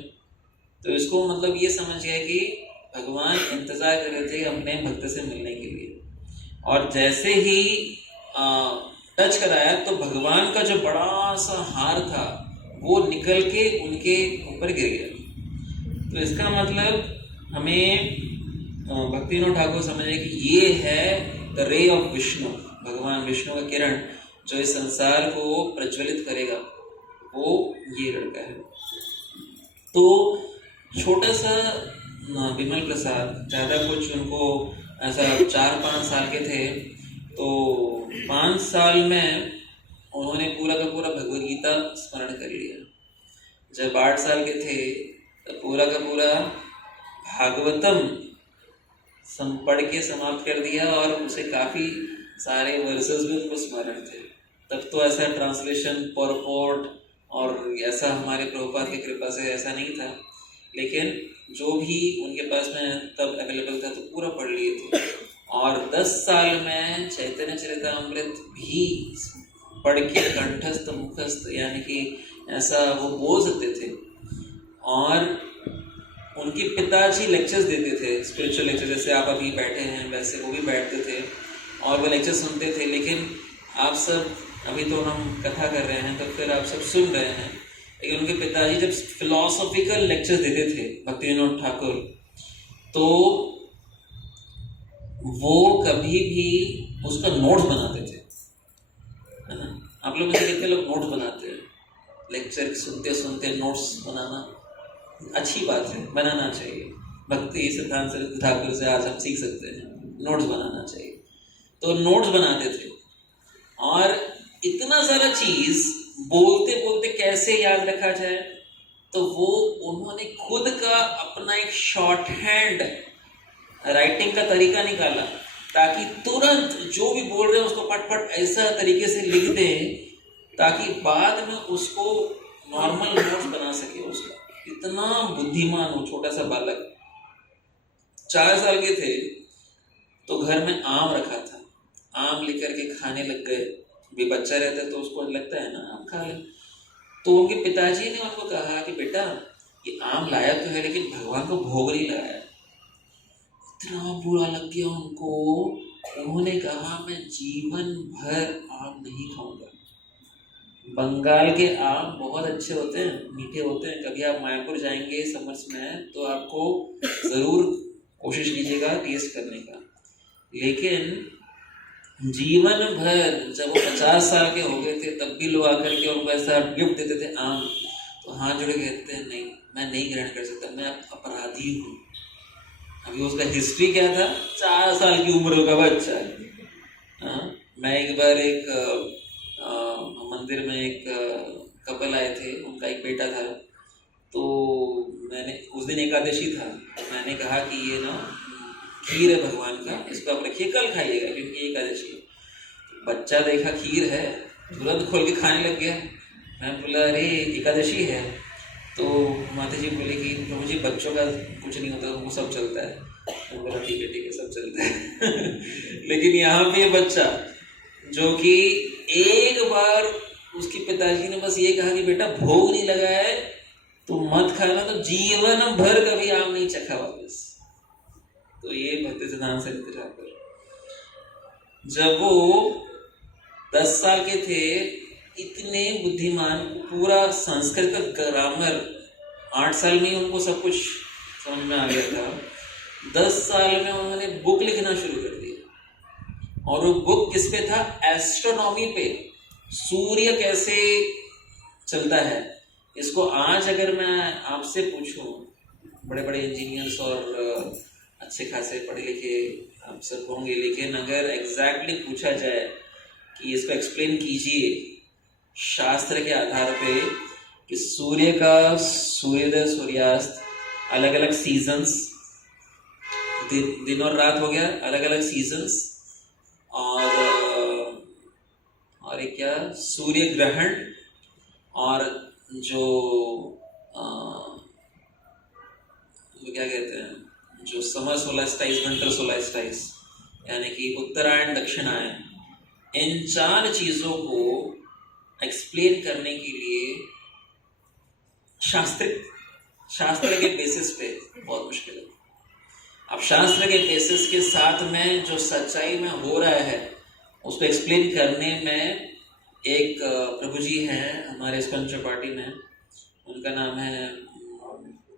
तो इसको मतलब ये समझ गया कि भगवान इंतजार कर रहे थे अपने भक्त से मिलने के लिए। और जैसे ही टच कराया तो भगवान का जो बड़ा सा हार था वो निकल के उनके ऊपर गिर गया। तो इसका मतलब हमें भक्तिनाथ ठाकुर समझे कि ये है द रे ऑफ विष्णु, भगवान विष्णु का किरण जो इस संसार को प्रज्वलित करेगा, वो ये लड़का है। तो छोटा सा विमल प्रसाद, ज़्यादा कुछ उनको ऐसा 4-5 साल के थे, तो 5 साल में उन्होंने पूरा का पूरा भगवद गीता स्मरण कर लिया। जब 8 साल के थे तो पूरा का पूरा भागवतम पढ़ के समाप्त कर दिया, और उसे काफ़ी सारे वर्सेस भी उनको स्मरण थे। तब तो ऐसा ट्रांसलेशन परपोर्ट और ऐसा हमारे प्रभुपाद की कृपा से ऐसा नहीं था, लेकिन जो भी उनके पास में तब अवेलेबल था तो पूरा पढ़ लिए थे। और 10 साल में चैतन्य चरितामृत भी पढ़ के कंठस्थ मुखस्थ, यानी कि ऐसा वो बोल सकते थे। और उनके पिताजी लेक्चर्स देते थे, स्पिरिचुअल लेक्चर, जैसे आप अभी बैठे हैं वैसे वो भी बैठते थे और वो लेक्चर सुनते थे। लेकिन आप सब अभी तो हम कथा कर रहे हैं तो फिर आप सब सुन रहे हैं, लेकिन उनके पिताजी जब फिलोसॉफिकल लेक्चर्स देते थे भक्तिनाथ ठाकुर, तो वो कभी भी उसका नोट्स बनाते थे, है ना। आप लोग में से कितने लोग नोट्स बनाते हैं? लेक्चर सुनते सुनते नोट्स बनाना अच्छी बात है, बनाना चाहिए। भक्ति सिद्धांत ठाकुर से आज हम सीख सकते हैं, नोट्स बनाना चाहिए। तो नोट्स बनाते थे, और इतना सारा चीज बोलते बोलते कैसे याद रखा जाए, तो वो उन्होंने खुद का अपना एक शॉर्ट हैंड राइटिंग का तरीका निकाला, ताकि तुरंत जो भी बोल रहे हैं उसको फटफट ऐसा तरीके से लिख दें ताकि बाद में उसको नॉर्मल नोट्स बना सके उसका। इतना बुद्धिमान हो छोटा सा बालक। 4 साल के थे तो घर में आम रखा था, आम लेकर के खाने लग गए। भी बच्चा रहता है तो उसको लगता है ना आम खा ले। तो उनके पिताजी ने उनको कहा कि बेटा ये आम लाया तो है लेकिन भगवान को भोग नहीं लगाया। इतना बुरा लग गया उनको, उन्होंने कहा मैं जीवन भर आम नहीं खाऊंगा। बंगाल के आम बहुत अच्छे होते हैं, मीठे होते हैं। कभी आप मायापुर जाएंगे समर्स में तो आपको जरूर कोशिश कीजिएगा टेस्ट करने का। लेकिन जीवन भर जब वो 50 साल के हो गए थे तब भी लोग आकर के उनको ऐसा गिफ्ट देते थे आम, तो हाथ जोड़े कहते हैं नहीं मैं नहीं ग्रहण कर सकता, मैं अपराधी हूँ। अभी उसका हिस्ट्री क्या था, 4 साल की उम्र का बच्चा। मैं एक बार एक मंदिर में एक कपल आए थे, उनका एक बेटा था, तो मैंने उस दिन एकादशी था, तो मैंने कहा कि ये ना खीर है भगवान का, इसको आप रखिए कल खाइएगा क्योंकि एकादशी है। बच्चा देखा खीर है, तुरंत खोल के खाने लग गया। मैं बोला अरे एकादशी है, तो माता जी बोले कि प्रभु जी बच्चों का कुछ नहीं होता, वो सब चलता है। मैं बोला ठीक है सब चलता है। लेकिन यहाँ पे ये बच्चा जो कि एक बार उसके पिताजी ने बस ये कहा कि बेटा भोग नहीं लगा है तो मत खाना, तो जीवन भर कभी आम नहीं चखा वापस। तो ये भक्ति सिद्धांत सरस्वती ठाकुर जब वो 10 साल के थे, इतने बुद्धिमान, पूरा संस्कृत का ग्रामर 8 साल में ही उनको सब कुछ समझ में आ गया था। 10 साल में उन्होंने बुक लिखना शुरू कर दिया और वो बुक किस पे था? एस्ट्रोनॉमी पे, सूर्य कैसे चलता है। इसको आज अगर मैं आपसे पूछूं, बड़े बड़े इंजीनियर्स और अच्छे खासे पढ़े लिखे आप सब होंगे, लेकिन अगर एग्जैक्टली पूछा जाए कि इसको एक्सप्लेन कीजिए शास्त्र के आधार पे कि सूर्य का सूर्योदय सूर्यास्त, अलग अलग सीजन्स, दिन और रात हो गया, अलग अलग सीजन्स, और एक क्या, सूर्य ग्रहण, और जो क्या कहते हैं, जो समर सोलास्टाइस, विंटर सोलास्टाइस, यानी कि उत्तरायण दक्षिणायन, इन 4 चीजों को एक्सप्लेन करने के लिए शास्त्र के बेसिस पे बहुत मुश्किल है। अब शास्त्र के बेसिस के साथ में जो सच्चाई में हो रहा है उसको एक्सप्लेन करने में एक प्रभु जी हैं हमारे इस्कॉन चौपाटी में, उनका नाम है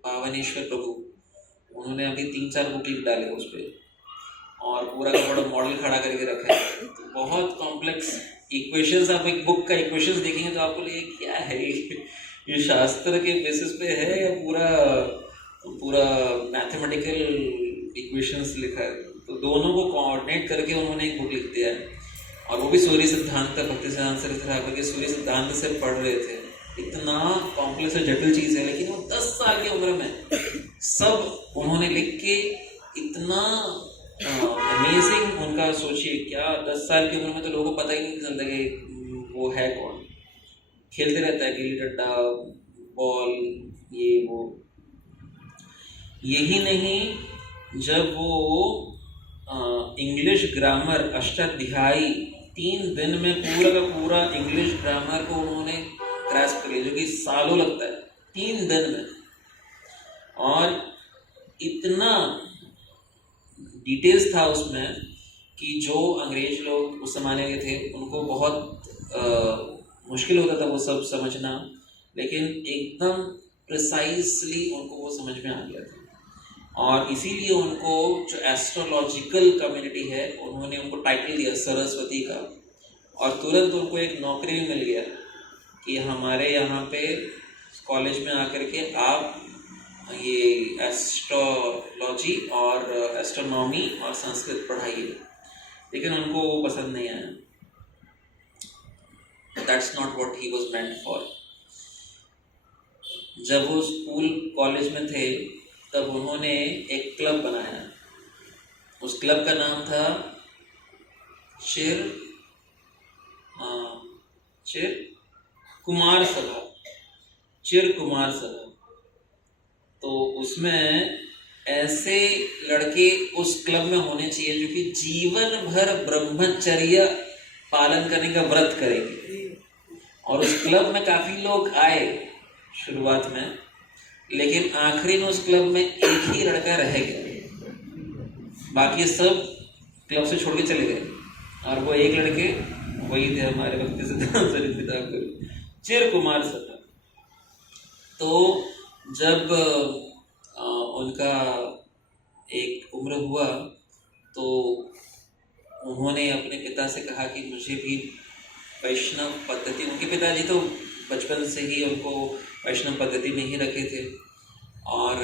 पावनेश्वर प्रभु। उन्होंने अभी 3-4 बुक लिख डाले उस पर और पूरा का बड़ा मॉडल खड़ा करके रखा है। तो बहुत कॉम्प्लेक्स इक्वेशंस, आप एक बुक का इक्वेशंस देखेंगे तो आपको लगेगा क्या है ये शास्त्र के बेसिस पे है या पूरा मैथमेटिकल इक्वेशंस लिखा है। तो दोनों को कोऑर्डिनेट करके उन्होंने एक बुक लिख दिया है, और वो भी सूर्य सिद्धांत, भक्ति सिद्धांत सरस्वती ठाकुर के सूर्य सिद्धांत से पढ़ रहे थे। इतना कॉम्प्लेक्स और जटिल चीज है, लेकिन वो 10 साल की उम्र में सब उन्होंने लिख के, इतना अमेजिंग उनका, सोचिए क्या 10 साल की उम्र में तो लोगों को पता ही नहीं चलता कि वो है कौन। खेलते रहता है गिल्ली डंडा, बॉल, ये वो। यही नहीं, जब वो इंग्लिश ग्रामर अष्टाध्यायी 3 दिन में पूरा का पूरा इंग्लिश ग्रामर को उन्होंने ग्रास्प कर लिया, जो कि सालों लगता है, 3 दिन में। और इतना डिटेल्स था उसमें कि जो अंग्रेज लोग उस जमाने के थे उनको बहुत मुश्किल होता था वो सब समझना, लेकिन एकदम प्रिसाइसली उनको वो समझ में आ गया था। और इसीलिए उनको जो एस्ट्रोलॉजिकल कम्युनिटी है उन्होंने उनको टाइटल दिया सरस्वती का, और तुरंत उनको एक नौकरी मिल गया कि हमारे यहाँ पे कॉलेज में आकर के आप ये एस्ट्रोलॉजी और एस्ट्रोनॉमी और संस्कृत पढ़ाइए। लेकिन उनको वो पसंद नहीं आया। That's not what he was meant for. जब वो स्कूल कॉलेज में थे तब उन्होंने एक क्लब बनाया। उस क्लब का नाम था चिर कुमार सभा, चिर कुमार सभा। तो उसमें ऐसे लड़के उस क्लब में होने चाहिए जो कि जीवन भर ब्रह्मचर्य पालन करने का व्रत करेंगे। और उस क्लब में काफी लोग आए शुरुआत में, लेकिन आखिरी में उस क्लब में एक ही लड़का रह गया, बाकी सब क्लब से छोड़ के चले गए। और वो एक लड़के वही थे हमारे भक्ति सिद्धांत सरस्वती ठाकुर, चिर कुमार सभा। तो जब उनका एक उम्र हुआ तो उन्होंने अपने पिता से कहा कि मुझे भी वैष्णव पद्धति, उनके पिताजी तो बचपन से ही उनको वैष्णव पद्धति में ही रखे थे, और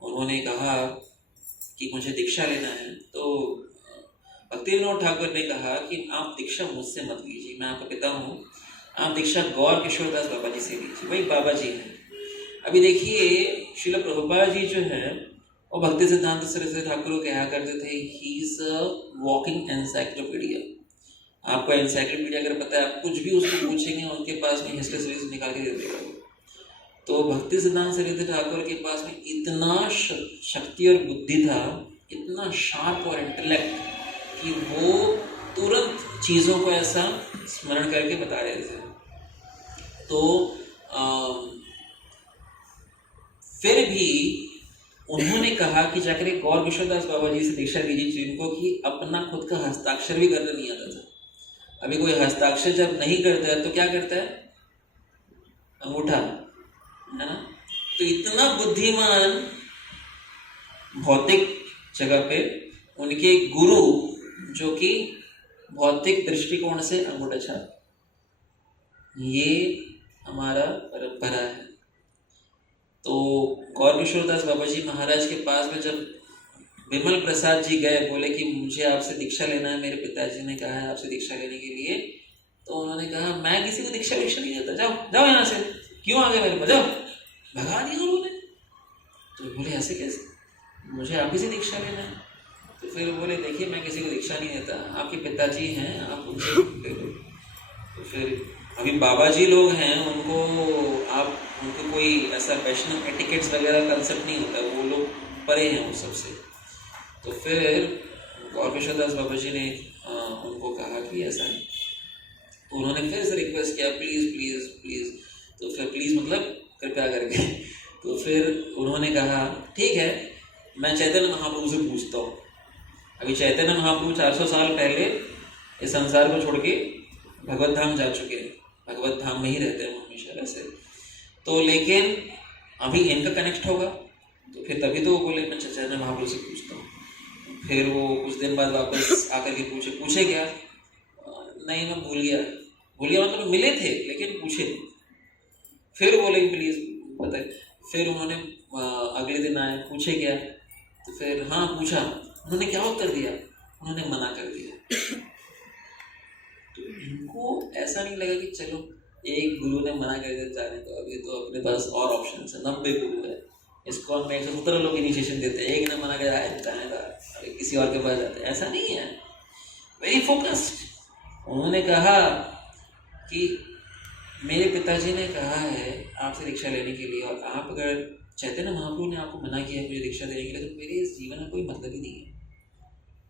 उन्होंने कहा कि मुझे दीक्षा लेना है। तो भक्ति विनोद ठाकुर ने कहा कि आप दीक्षा मुझसे मत लीजिए, मैं आपका पिता हूँ, आप दीक्षा गौर किशोर दास बाबा जी से लीजिए, वही बाबा जी हैं। अभी देखिए श्रील प्रभुपाद जी जो है वो भक्ति सिद्धांत सरस्वती ठाकुर को कहा करते थे he is a walking encyclopedia. आपको एनसाइक्लोपीडिया अगर पता है, आप कुछ भी उसको पूछेंगे उनके पास में हिस्ट्री सीरीज निकाल के दे देगा। तो भक्ति सिद्धांत सरस्वती ठाकुर के पास में इतना शक्ति और बुद्धि था, इतना शार्प और इंटेलेक्ट कि वो तुरंत चीज़ों को ऐसा स्मरण करके बता रहे थे। तो फिर भी उन्होंने कहा कि जाकर गौर किशोर दास बाबा जी से दीक्षा लीजिए, जिनको कि अपना खुद का हस्ताक्षर भी करना नहीं आता था। अभी कोई हस्ताक्षर जब नहीं करता है तो क्या करता है, अंगूठा, है ना, तो इतना बुद्धिमान भौतिक जगह पे उनके गुरु जो कि भौतिक दृष्टिकोण से अंगूठा छाप, ये हमारा परंपरा है। तो गौर किशोरदास बाबा जी महाराज के पास में जब विमल प्रसाद जी गए, बोले कि मुझे आपसे दीक्षा लेना है, मेरे पिताजी ने कहा है आपसे दीक्षा लेने के लिए, तो उन्होंने कहा मैं किसी को दीक्षा नहीं देता, जाओ जाओ यहाँ से, क्यों आ गए मेरे पास, जाओ, भगा दिया उन्होंने। तो बोले ऐसे कैसे, मुझे आप ही से दीक्षा लेना है। तो फिर बोले देखिए मैं किसी को दीक्षा नहीं देता, आपके पिताजी हैं आप उनसे ले लो। तो फिर अभी बाबा जी लोग हैं, उनको कोई ऐसा पैशनल एटिकेट्स वगैरह कंसेप्ट नहीं होता, वो लोग परे हैं उस सबसे। तो फिर गौर किशोरदास बाबा जी ने उनको कहा कि ऐसा है, तो उन्होंने फिर से रिक्वेस्ट किया प्लीज़ प्लीज़ प्लीज़, तो फिर प्लीज़ मतलब कृपया करके। तो फिर उन्होंने कहा ठीक है, मैं चैतन्य महाप्रभु से पूछता हूँ। अभी चैतन्य महाप्रभु 400 साल पहले इस संसार को छोड़ के भगवत धाम जा चुके हैं, भगवत धाम में ही रहते हैं हमेशा वैसे। तो लेकिन अभी इनका कनेक्ट होगा, तो फिर तभी तो वो बोले मैं चैतन्य महाप्रभु से पूछता हूँ। फिर वो कुछ दिन बाद वापस आकर के पूछे क्या, नहीं मैं भूल गया मतलब मिले थे लेकिन पूछे। फिर बोले प्लीज बताइए। फिर उन्होंने अगले दिन आए, पूछे क्या, तो फिर हाँ पूछा, उन्होंने क्या उत्तर दिया, उन्होंने मना कर दिया। तो इनको ऐसा नहीं लगा कि चलो एक गुरु ने मना कर दिया जाने को, अभी तो अपने पास और ऑप्शन है, 90 गुरु है, इसको हम 117 लोग इनिशिएशन देते हैं, एक ने मना कर जाएगा किसी और के पास जाते हैं, ऐसा नहीं है। Very focused. उन्होंने कहा कि मेरे पिताजी ने कहा है आपसे दीक्षा लेने के लिए, और आप अगर चैतन्य महाप्रभु ने आपको मना किया है मुझे दीक्षा देने के लिए, तो मेरे इस जीवन में कोई मतलब ही नहीं है।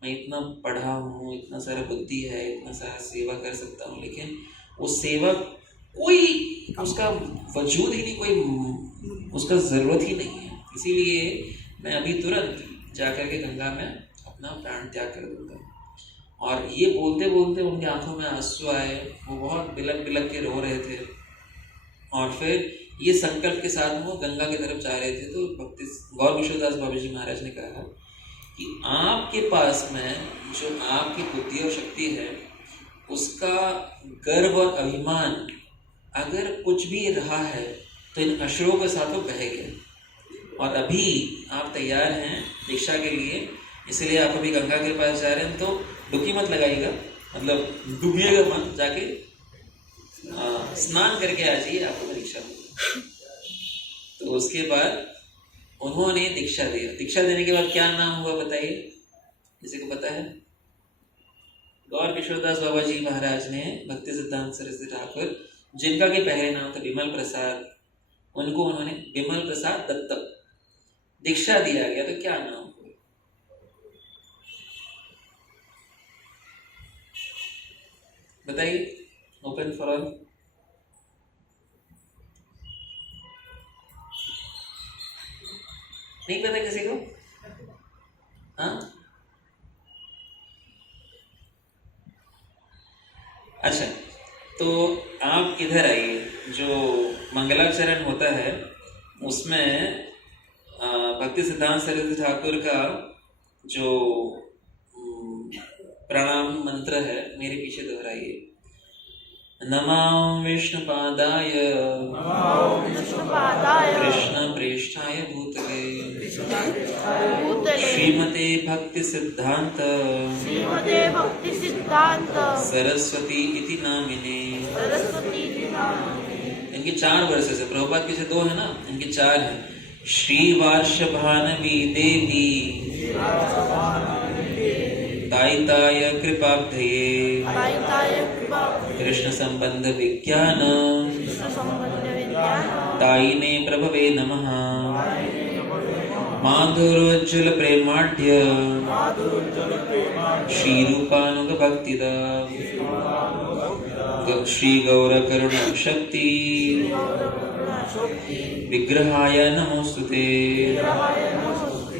मैं इतना पढ़ा हूँ, इतना सारा बुद्धि है, इतना सारा सेवा कर सकता हूँ, लेकिन वो सेवा कोई उसका वजूद ही नहीं, कोई उसका ज़रूरत ही नहीं है। इसीलिए मैं अभी तुरंत जाकर के गंगा में अपना प्राण त्याग कर दूंगा। और ये बोलते बोलते उनके आंखों में आंसू आए, वो बहुत बिलक बिलक के रो रहे थे। और फिर ये संकल्प के साथ वो गंगा की तरफ जा रहे थे। तो भक्ति गौर किशोरदास बाबा जी महाराज ने कहा कि आपके पास में जो आपकी बुद्धि और शक्ति है, उसका गर्व और अभिमान अगर कुछ भी रहा है तो इन अश्रुओं के साथ वो बह गया। और अभी आप तैयार हैं दीक्षा के लिए, इसलिए आप अभी गंगा के पास जा रहे हैं, तो डुबकी मत लगाइएगा, मतलब डूबिएगा मत, जाके स्नान करके आ जाइए, आपको दीक्षा मिलेगी। तो उसके बाद उन्होंने दीक्षा दिया। दीक्षा देने के बाद क्या नाम हुआ बताइए, किसी को पता है? गौर किशोरदास बाबा जी महाराज ने भक्ति सिद्धांत सरस्वती ठाकुर, जिनका के पहले नाम था विमल प्रसाद, उनको उन्होंने विमल प्रसाद दत्त दीक्षा दिया गया। तो क्या नाम हुआ बताइए, ओपन फॉर ऑल। नहीं पता किसी को? हाँ अच्छा, तो आप इधर आइए। जो मंगलाचरण होता है उसमें भक्ति सिद्धांत सरस्वती ठाकुर का जो प्रणाम मंत्र है, मेरे पीछे दोहराइए। नमः विष्णुपादाय कृष्ण प्रेष्ठाय भूतले श्रीमते भक्ति सिद्धांत सरस्वती इति नामिने। इनके 4 वर्सेस है, प्रभुपाद पीछे 2 है ना, इनके 4 हैं। श्री वार्षभानवी देवी तायिताय कृपाब्धये कृष्ण संबंध विज्ञान तायिने प्रभवे नमः। माधुरोज्ज्वल प्रेमाढ्य श्री रूपानुग भक्तिदा श्री गौर करुण शक्ति विग्रहाय नमोस्तुते।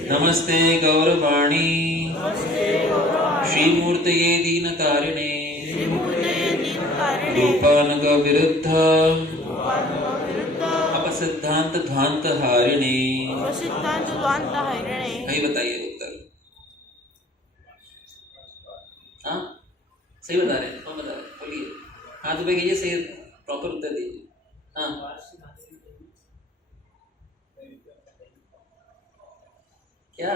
नमस्ते गौरवाणी श्रीमूर्तये दीनतारिणे रूपानुग विरुद्ध। आप स्वसिद्धांत ध्वांत हारिणे। स्वसिद्धांत ध्वांत हारिणे। भाई बताइए उत्तर। हाँ सही बता रहे हैं, कौन बता रहे हैं, बोलिए। हाथ पे कीजिए, सही प्रॉपर उत्तर दीजिए। हाँ क्या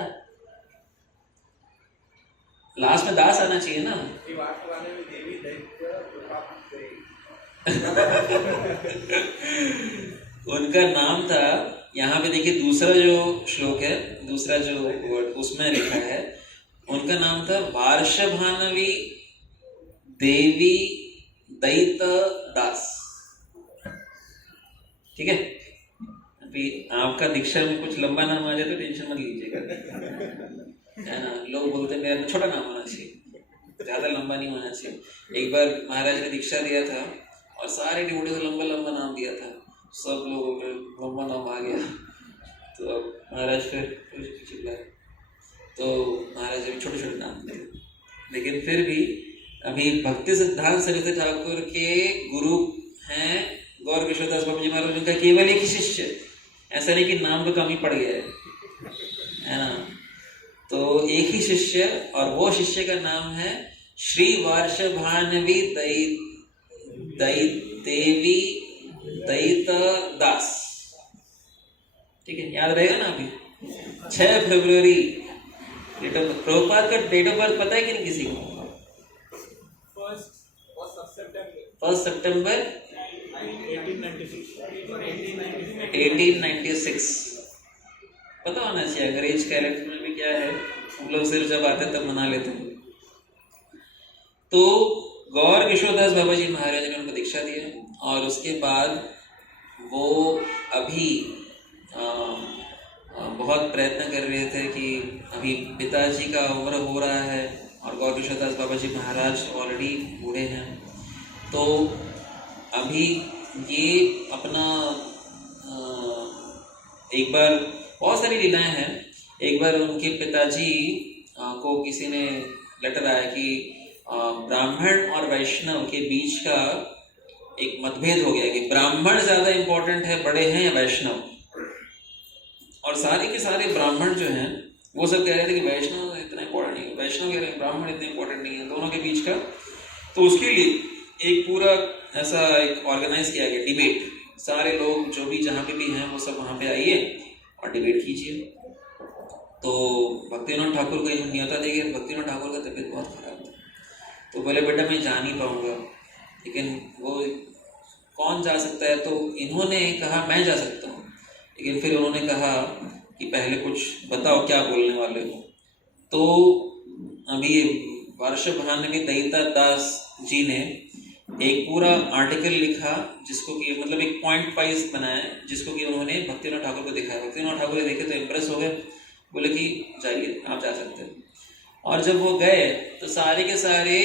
लास्ट में दास आना चाहिए ना। उनका नाम था, यहाँ पे देखिए दूसरा जो श्लोक है, दूसरा जो वर्ड उसमें लिखा है, उनका नाम था वार्षभानवी देवी दैत दास। ठीक है, अभी आपका दीक्षा में कुछ लंबा नाम आ जाए तो टेंशन मत लीजिएगा, है ना। लोग बोलते हैं मेरा छोटा नाम होना चाहिए, ज्यादा लंबा नहीं होना चाहिए। एक बार महाराज ने दीक्षा दिया था और सारे डिवोटी को लंबा लंबा नाम दिया था, सब लोगों को लंबा नाम आ गया, तो महाराज फिर चिल्लाए, तो महाराज अभी छोटे छोटे नाम दिए। लेकिन फिर भी अभी भक्ति सिद्धांत सरस्वती ठाकुर के गुरु हैं गौर किशोरदास बाबा जी महाराज, उनका केवल एक ही शिष्य, ऐसा नहीं कि नाम का कमी पड़ गया है ना। तो एक ही शिष्य, और वो शिष्य का नाम है श्री वार्षभानवी देवी दैत दास। ठीक है, याद रहेगा ना। अभी 6 फरवरी डेट ऑफ बर्थ, प्रभुपाद का डेट ऑफ बर्थ पता है कि नहीं किसी को? 1 सितंबर 1896 पता होना चाहिए। अंग्रेज कैलेंडर में भी क्या है, हम लोग सिर्फ जब आते हैं तब मना लेते हैं। तो गौर किशोरदास बाबा जी महाराज ने उनको दीक्षा दी है, और उसके बाद वो अभी बहुत प्रयत्न कर रहे थे कि अभी पिताजी का उम्र हो रहा है और गौर किशोरदास बाबा जी महाराज ऑलरेडी बूढ़े हैं, तो अभी ये अपना एक बार, बहुत सारी लीलाएं हैं। एक बार उनके पिताजी को किसी ने लेटर आया कि ब्राह्मण और वैष्णव के बीच का एक मतभेद हो गया कि ब्राह्मण ज्यादा इंपॉर्टेंट है, बड़े हैं, या वैष्णव। और सारे के सारे ब्राह्मण जो हैं वो सब कह रहे थे कि वैष्णव इतना इंपॉर्टेंट नहीं है, वैष्णव कह रहे हैं ब्राह्मण इतने इंपॉर्टेंट नहीं है, दोनों के बीच का। तो उसके लिए एक पूरा ऐसा एक ऑर्गेनाइज किया गया डिबेट, सारे लोग जो भी जहाँ पे भी हैं वो सब वहाँ पे आइए और डिबेट कीजिए। तो भक्तिविनोद ठाकुर को इन्होंने न्योता दे गया। भक्तिविनोद ठाकुर का तबीयत बहुत खराब था, तो बोले बेटा मैं जा नहीं पाऊंगा, लेकिन वो कौन जा सकता है, तो इन्होंने कहा मैं जा सकता हूँ। लेकिन फिर उन्होंने कहा कि पहले कुछ बताओ क्या बोलने वाले हो। तो अभी वार्षभानवी दैत दास जी ने एक पूरा आर्टिकल लिखा, जिसको कि मतलब एक पॉइंट वाइज बनाया, जिसको कि उन्होंने भक्तिविनोद ठाकुर को दिखाया। भक्तिविनोद ठाकुर ने देखे तो इम्प्रेस हो गए, बोले कि जाइए आप जा सकते हैं। और जब वो गए तो सारे के सारे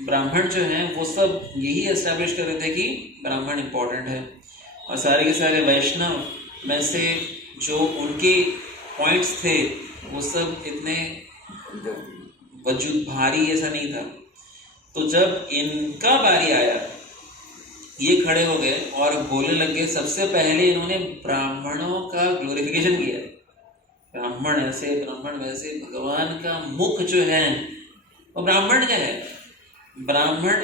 ब्राह्मण जो हैं वो सब यही एस्टेब्लिश कर रहे थे कि ब्राह्मण इंपॉर्टेंट है, और सारे के सारे वैष्णव में से जो उनके पॉइंट्स थे वो सब इतने वजूद भारी ऐसा नहीं था। तो जब इनका बारी आया, ये खड़े हो गए और बोलने लगे। सबसे पहले इन्होंने ब्राह्मणों का ग्लोरिफिकेशन किया, ब्राह्मण ऐसे ब्राह्मण वैसे, भगवान का मुख जो है वो ब्राह्मण का है। ब्राह्मण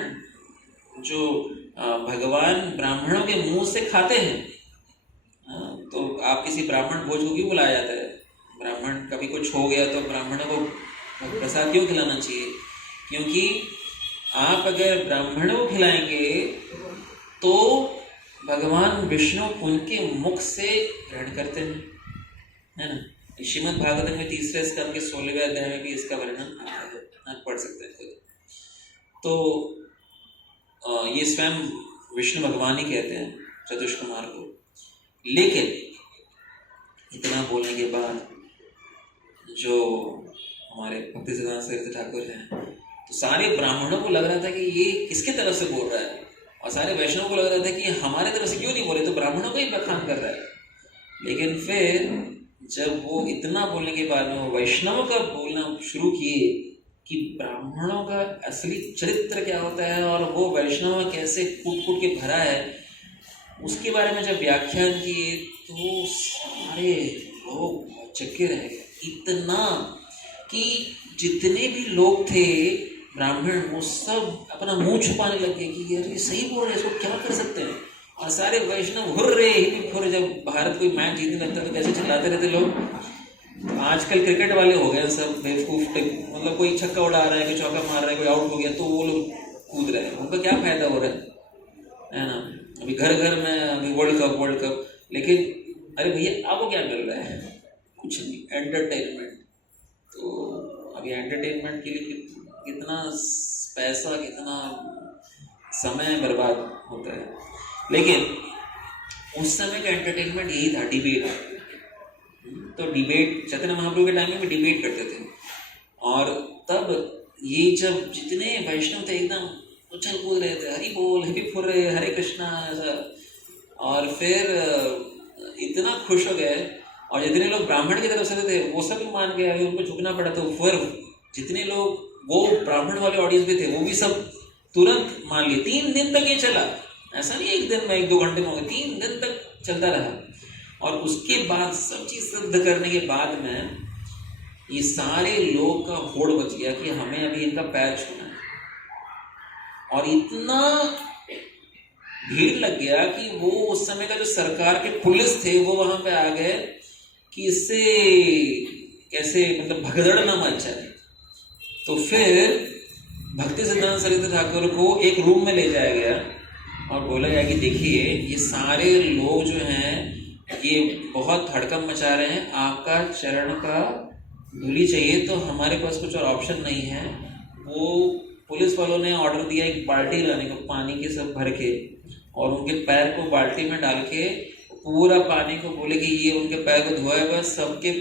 जो भगवान ब्राह्मणों के मुंह से खाते हैं, तो आप किसी ब्राह्मण भोज को क्यों बुलाया जाता है? ब्राह्मण कभी कुछ हो गया तो ब्राह्मणों को प्रसाद क्यों खिलाना चाहिए? क्योंकि आप अगर ब्राह्मणों को खिलाएंगे तो भगवान विष्णु उनके मुख से ग्रहण करते हैं, है ना। श्रीमद् भागवत में 3 स्कंद के 16वें अध्याय में भी इसका वर्णन आता है, आप पढ़ सकते हैं खुद। तो ये स्वयं विष्णु भगवान ही कहते हैं चतुष्कुमार को। लेकिन इतना बोलने के बाद जो हमारे भक्ति सिद्धांत सरस्वती ठाकुर हैं, तो सारे ब्राह्मणों को लग रहा था कि ये किसके तरफ से बोल रहा है, और सारे वैष्णव को लग रहा था कि हमारे तरफ से क्यों नहीं बोले, तो ब्राह्मणों को ही बखान कर रहा है। लेकिन फिर जब वो इतना बोलने के बाद में वो वैष्णव का बोलना शुरू किए कि ब्राह्मणों का असली चरित्र क्या होता है और वो वैष्णव कैसे कूट कूट के भरा है, उसके बारे में जब व्याख्यान किए तो सारे लोग चक्के रह गए, इतना कि जितने भी लोग थे ब्राह्मण वो सब अपना मुंह छुपाने लगे कि यार ये सही बोल रहे हैं, इसको क्या कर सकते हैं। और सारे वैष्णव हुर्रे ही हुर्रे, जब भारत कोई मैच जीतने लगता तो कैसे चिल्लाते रहते लोग। तो आजकल क्रिकेट वाले हो गए सब बेवकूफ टाइप, मतलब कोई छक्का उड़ा रहा है, कोई चौका मार रहा है, कोई आउट हो गया तो वो लोग कूद रहे हैं, उनका क्या फायदा हो रहा है ना। अभी घर घर में अभी वर्ल्ड कप, लेकिन अरे भैया आपको क्या मिल रहा है, कुछ नहीं, एंटरटेनमेंट। तो अभी एंटरटेनमेंट के लिए कितना पैसा, कितना समय बर्बाद होता है। लेकिन उस समय का एंटरटेनमेंट यही था, डिबेट। तो डिबेट चैतन्य महाप्रभु के टाइम में भी डिबेट करते थे। और तब ये जब जितने वैष्णव थे एकदम उछल कूद रहे थे, हरि बोल, हरि फुर रहे, हरे कृष्णा ऐसा। और फिर इतना खुश हो गए, और जितने लोग ब्राह्मण की तरफ से थे वो सब भी मान गए, उनको झुकना पड़ा। तो फिर जितने लोग वो ब्राह्मण वाले ऑडियंस भी थे वो भी सब तुरंत मान लिए। 3 दिन तक ये चला, ऐसा नहीं एक दिन में 1-2 घंटे में हो गया, 3 दिन तक चलता रहा। और उसके बाद सब चीज सिद्ध करने के बाद में ये सारे लोग का होड़ बच गया कि हमें अभी इनका पैर छूना है। और इतना भीड़ लग गया कि वो उस समय का जो सरकार के पुलिस थे वो वहां पे आ गए कि इससे कैसे मतलब भगदड़ ना मच जाए। तो फिर भक्ति सिद्धांत सरस्वती ठाकुर को एक रूम में ले जाया गया और बोला गया कि देखिए ये सारे लोग जो हैं ये बहुत हड़कंप मचा रहे हैं, आपका चरण का धूली चाहिए, तो हमारे पास कुछ और ऑप्शन नहीं है। वो पुलिस वालों ने ऑर्डर दिया एक बाल्टी लाने को, पानी के सब भर के, और उनके पैर को बाल्टी में डाल के पूरा पानी को बोले कि ये उनके पैर को धोया, बस सबके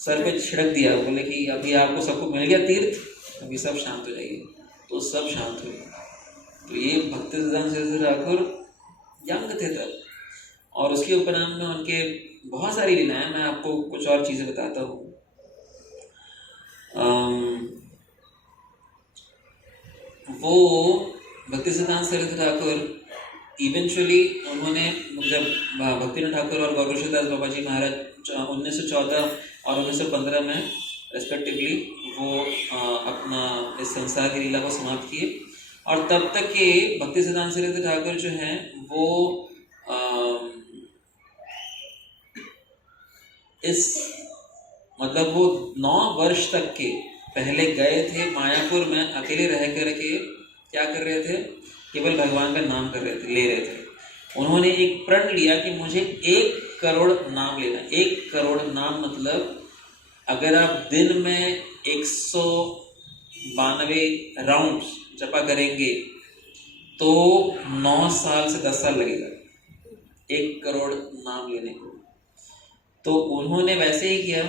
सर पे छिड़क दिया। बोले कि अभी आपको सबको मिल गया तीर्थ, अभी सब शांत हो जाइए। तो सब शांत हुए। तो ये भक्ति सिद्धांत सरस्वती ठाकुर यंग थे तब, और उसके उपनाम में उनके बहुत सारी लीलाएं। मैं आपको कुछ और चीजें बताता हूँ। वो भक्ति सिद्धांत सरस्वती ठाकुर इवेंचुअली उन्होंने जब भक्तिनाथ ठाकुर और गौरवदास बाबा जी महाराज 1914 और 1915 में रेस्पेक्टिवली वो अपना इस संसार की लीला को समाप्त किए। और तब तक के भक्ति सिद्धांत सरस्वती ठाकुर जो हैं वो इस मतलब वो 9 वर्ष तक के पहले गए थे मायापुर में, अकेले रह करके क्या कर रहे थे, केवल भगवान का नाम कर रहे थे, ले रहे थे। उन्होंने एक प्रण लिया कि मुझे 1 करोड़ नाम लेना। 1 करोड़ नाम मतलब अगर आप दिन में 192 राउंड्स जपा करेंगे तो 9 साल से 10 साल लगेगा 1 करोड़ नाम लेने को। तो उन्होंने वैसे ही किया।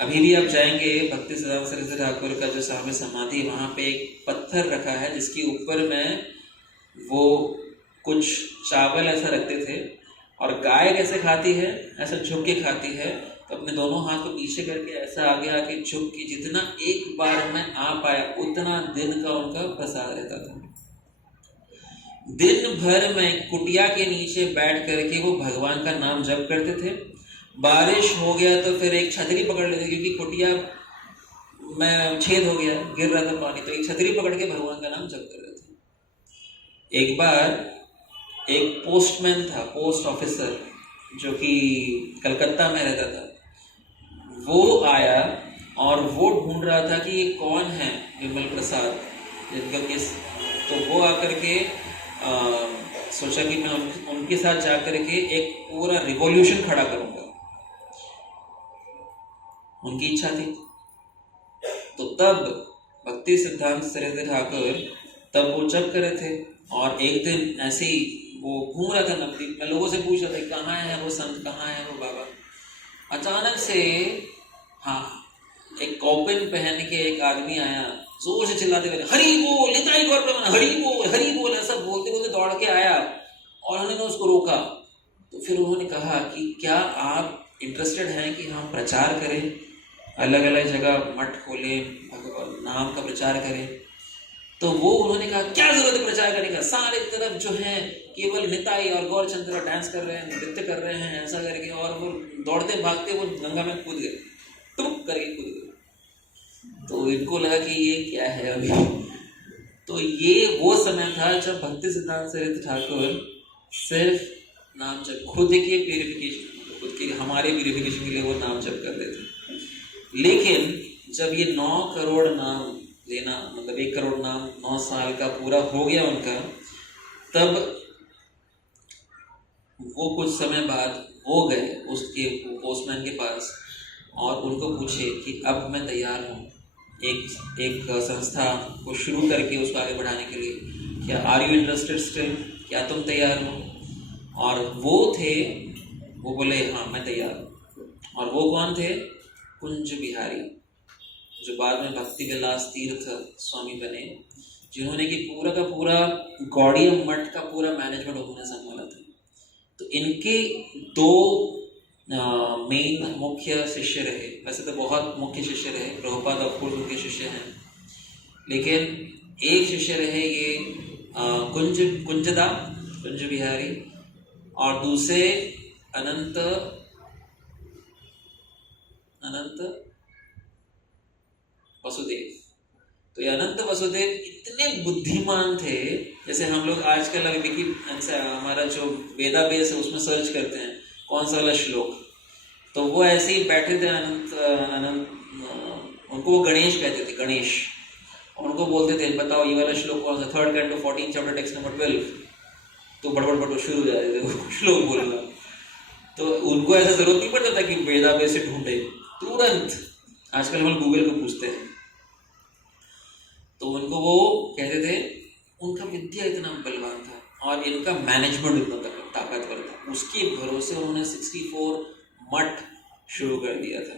अभी भी आप जाएंगे भक्ति सिद्धांत सरस्वती ठाकुर का जो सामने समाधि, वहां पे एक पत्थर रखा है जिसके ऊपर में वो कुछ चावल ऐसा रखते थे, और गाय कैसे खाती है, ऐसा झुक के खाती है। तो अपने दोनों हाथ को पीछे करके ऐसा आगे आके झुक के जितना एक बार में आ पाया उतना दिन का उनका प्रसाद रहता था। दिन भर में कुटिया के नीचे बैठ करके वो भगवान का नाम जप करते थे। बारिश हो गया तो फिर एक छतरी पकड़ लेते, क्योंकि कुटिया में छेद हो गया, गिर रहा था पानी, तो एक छतरी पकड़ के भगवान का नाम जप कर रहे थे। एक बार एक पोस्टमैन था, पोस्ट ऑफिसर, जो कि कलकत्ता में रहता था, वो आया और वो ढूंढ रहा था कि ये कौन है विमल प्रसाद जिनका किस। तो वो आकर के सोचा कि मैं उनके साथ जाकर के एक पूरा रिवॉल्यूशन खड़ा करूंगा, उनकी इच्छा थी। तो तब भक्ति सिद्धांत सरस्वती ठाकुर तब वो जप कर रहे थे, और एक दिन ऐसे ही वो घूम रहा था नवद्वीप में, लोगों से पूछ रहा था कहाँ है वो संत, कहाँ है वो बाबा। अचानक से एक कॉपिन पहन के एक आदमी आया, जोर से चिल्लाते हुए हरि बोल, निताई गौर प्रेमानंद, हरि बोल ऐसा बोलते बोलते दौड़ के आया, और उन्होंने उसको रोका। तो फिर उन्होंने कहा कि क्या आप इंटरेस्टेड हैं कि हम प्रचार करें, अलग अलग जगह मठ खोलें, भगवान नाम का प्रचार करें। तो वो उन्होंने कहा क्या जरूरत है प्रचार करने का, सारे तरफ जो है केवल निताई और गौरचंद्र डांस कर रहे हैं, नृत्य कर रहे हैं ऐसा करके, और वो दौड़ते भागते वो गंगा में कूद गए, टुक करके कूद गए। तो इनको लगा कि ये क्या है अभी। तो ये वो समय था जब भक्ति सिद्धांत सरस्वती ठाकुर सिर्फ नाम जप, खुद के प्यूरिफिकेशन, खुद के हमारे प्यूरिफिकेशन के लिए वो नाम जप करते थे। लेकिन जब ये 9 करोड़ नाम लेना, मतलब 1 करोड़ नाम 9 साल का पूरा हो गया उनका, तब वो कुछ समय बाद वो गए उसके पोस्टमैन के पास और उनको पूछे कि अब मैं तैयार हूँ एक संस्था को शुरू करके उसको आगे बढ़ाने के लिए, क्या आर यू इंटरेस्टेड स्टिल, क्या तुम तैयार हो? और वो थे, वो बोले हाँ मैं तैयार हूँ। और वो कौन थे? कुंज बिहारी, जो बाद में भक्ति विलास तीर्थ स्वामी बने, जिन्होंने कि पूरा का पूरा गौड़िया मठ का पूरा मैनेजमेंट उन्होंने संभाला था। तो इनके 2 मेन मुख्य शिष्य रहे, वैसे तो बहुत मुख्य शिष्य रहे, प्रभुपाद ऑफ कोर्स उनके शिष्य हैं, लेकिन एक शिष्य रहे ये कुंज बिहारी, और दूसरे अनंत वसुदेव। तो ये अनंत वसुदेव इतने बुद्धिमान थे, जैसे हम लोग आजकल अभी विकी हमारा जो वेदा बेस है उसमें सर्च करते हैं कौन सा वाला श्लोक, तो वो ऐसे ही बैठे थे अनंत उनको वो गणेश कहते थे, गणेश। उनको बोलते थे बताओ ये वाला श्लोक कौन सा, 3rd canto 14th chapter text number 12। तो बड़बड़ शुरू हो जाते थे वो श्लोक बोलना। तो उनको ऐसा जरूरत नहीं पड़ता था कि वेदा बेस से ढूंढे, तुरंत आजकल हम गूगल को पूछते हैं। तो उनको वो कहते थे, उनका विद्या इतना बलवान था और इनका मैनेजमेंट इतना ताकतवर था, उसके भरोसे उन्होंने 64 मठ शुरू कर दिया था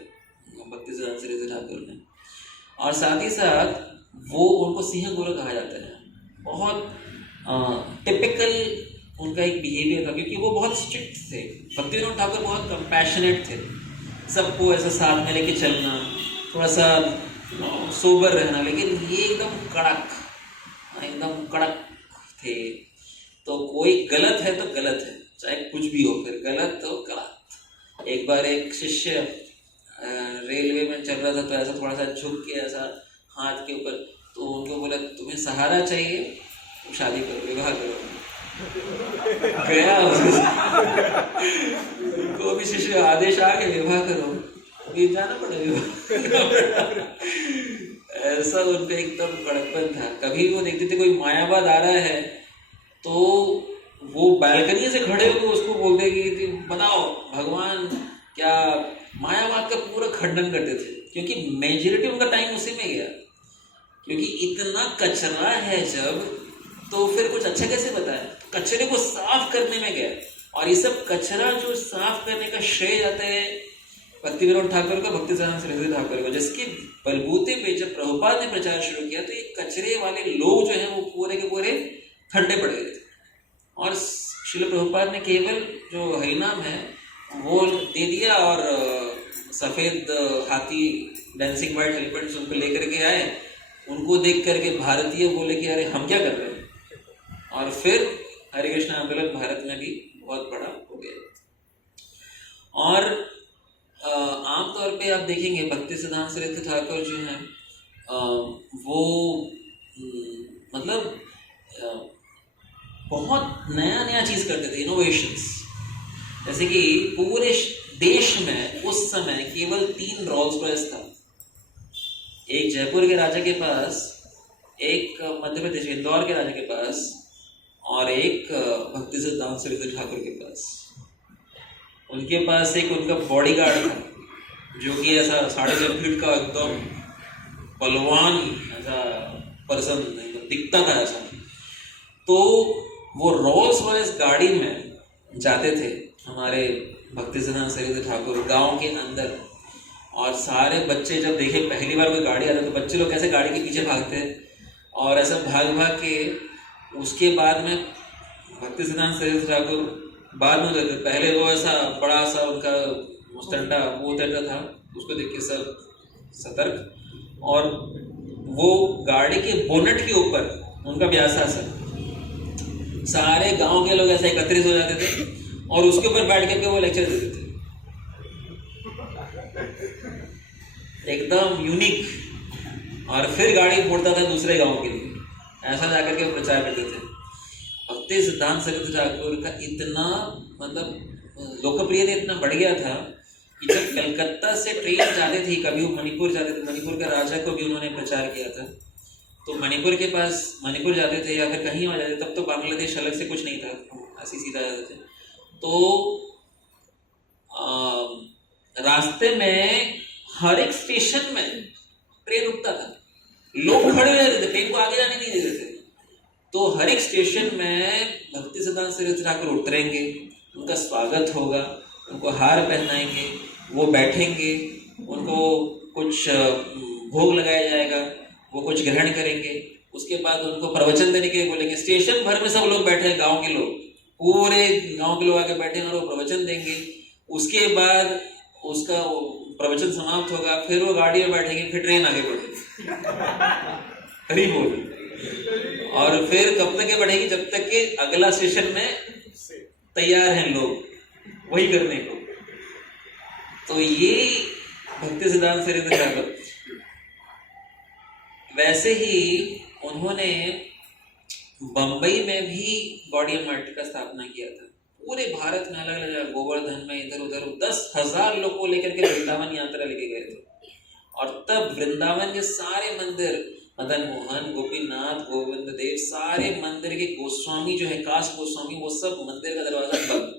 भक्ति सिद्धांत सरस्वती ठाकुर ने। और साथ ही साथ वो उनको सिंह गुरु कहा जाता है। बहुत टिपिकल उनका एक बिहेवियर था, क्योंकि वो बहुत स्ट्रिक्ट थे। भक्ति विनोद ठाकुर बहुत कंपैशनेट थे, सबको ऐसा साथ में लेके चलना, थोड़ा सा सोबर रहना, लेकिन ये एकदम कड़क थे। तो कोई गलत है तो गलत है, चाहे कुछ भी हो, फिर गलत तो गलत। एक बार एक शिष्य रेलवे में चल रहा था, तो ऐसा थोड़ा सा झुक के ऐसा हाथ के ऊपर, तो उनको बोला तुम्हें सहारा चाहिए तो शादी करो, विवाह करो। गया को भी शिष्य आदेश आ के विवाह करो, अभी जाना पड़ेगा। ऐसा उनका एकदम कड़कपन था। कभी वो देखते थे कोई मायावाद आ रहा है तो वो बालकनी से खड़े होकर उसको बोलते कि बताओ भगवान क्या, मायावाद का पूरा खंडन करते थे, क्योंकि मेजॉरिटी उनका टाइम उसी में गया। क्योंकि इतना कचरा है जब, तो फिर कुछ अच्छा कैसे बताए, कचरे को साफ करने में गया। और ये सब कचरा जो साफ करने का श्रेय जाता है भक्ति विनोद ठाकुर का, भक्ति सिद्धांत सरस्वती ठाकुर को, जिसके बलबूते पे जब प्रभुपाद ने प्रचार शुरू किया तो ये कचरे वाले लोग जो हैं वो पूरे के पूरे ठंडे पड़ गए थे। और श्रील प्रभुपाद ने केवल जो हरिनाम है वो दे दिया, और सफ़ेद हाथी डांसिंग वाइट एलिफेंट्स उनको लेकर के आए। उनको देख करके भारतीय बोले कि अरे हम क्या कर रहे हैं, और फिर हरे कृष्ण आंदोलन भारत में भी बहुत बड़ा हो गया। और आमतौर पे आप देखेंगे भक्ति सिद्धांत सरस्वती ठाकुर जो हैं वो मतलब बहुत नया नया चीज़ करते थे, इनोवेशंस। जैसे कि पूरे देश में उस समय केवल 3 रोल्स रॉयस था, एक जयपुर के राजा के पास, एक मध्य प्रदेश इंदौर के राजा के पास, और एक भक्ति सिद्धांत सरस्वती ठाकुर के पास। उनके पास एक उनका बॉडीगार्ड था जो कि ऐसा 3.5 फीट का एकदम बलवान ऐसा पर्सन दिखता था ऐसा। तो वो रोल्स रॉयस गाड़ी में जाते थे हमारे भक्ति सिद्धांत सरस्वती ठाकुर गांव के अंदर। और सारे बच्चे जब देखे पहली बार कोई गाड़ी आता, तो बच्चे लोग कैसे गाड़ी के पीछे भागते, और ऐसा भाग भाग के उसके बाद में भक्ति सिद्धांत सरस्वती ठाकुर बाद में रहते। पहले वो ऐसा बड़ा सा उनका मुस्टंडा वो तैरता था, उसको देख के सब सतर्क। और वो गाड़ी के बोनट के ऊपर उनका व्यासासन, सारे गांव के लोग ऐसे एकत्रित हो जाते थे और उसके ऊपर बैठ करके वो लेक्चर देते थे, एकदम यूनिक। और फिर गाड़ी मोड़ता था दूसरे गांव के लिए, ऐसा जाकर के प्रचार करते थे। भक्ति सिद्धांत सरस्वती ठाकुर का इतना मतलब लोकप्रियता इतना बढ़ गया था कि जब कलकत्ता से ट्रेन जाते थी, कभी वो मणिपुर जाते थे, मणिपुर का राजा को भी उन्होंने प्रचार किया था, तो मणिपुर के पास मणिपुर जाते थे या फिर कहीं और जाते, तब तो बांग्लादेश अलग से कुछ नहीं था, ऐसे सीधा जाते थे। तो रास्ते में हर एक स्टेशन में ट्रेन रुकता था, लोग खड़े हो जाते थे, ट्रेन को आगे जाने नहीं देते थे। तो हर एक स्टेशन में भक्ति सिद्धांत सरस्वती ठाकुर उतरेंगे, उनका स्वागत होगा, उनको हार पहनाएंगे, वो बैठेंगे, उनको कुछ भोग लगाया जाएगा, वो कुछ ग्रहण करेंगे, उसके बाद उनको प्रवचन देने के लिए बोलेंगे। स्टेशन भर में सब लोग बैठे हैं, गांव के लोग, पूरे गांव के लोग आके बैठे हैं और वो प्रवचन देंगे। उसके बाद उसका प्रवचन समाप्त होगा, फिर वो गाड़ी में बैठेंगे, फिर ट्रेन आगे बढ़ेगी। हरी बोल। और फिर कब तक ये बढ़ेगी? जब तक कि अगला स्टेशन में तैयार हैं लोग वही करने को। तो ये भक्ति सिद्धांत सरस्वती ठाकुर। वैसे ही उन्होंने बंबई में भी गॉडियन मठ का स्थापना किया था। पूरे भारत में अलग अलग गोवर्धन में इधर उधर 10,000 लोगों को लेकर के वृंदावन यात्रा लेके गए थे। और तब वृंदावन के सारे मंदिर, मदन मोहन, गोपीनाथ, गोविंद देव, सारे मंदिर के गोस्वामी जो है, काश गोस्वामी, वो सब मंदिर का दरवाजा बंद,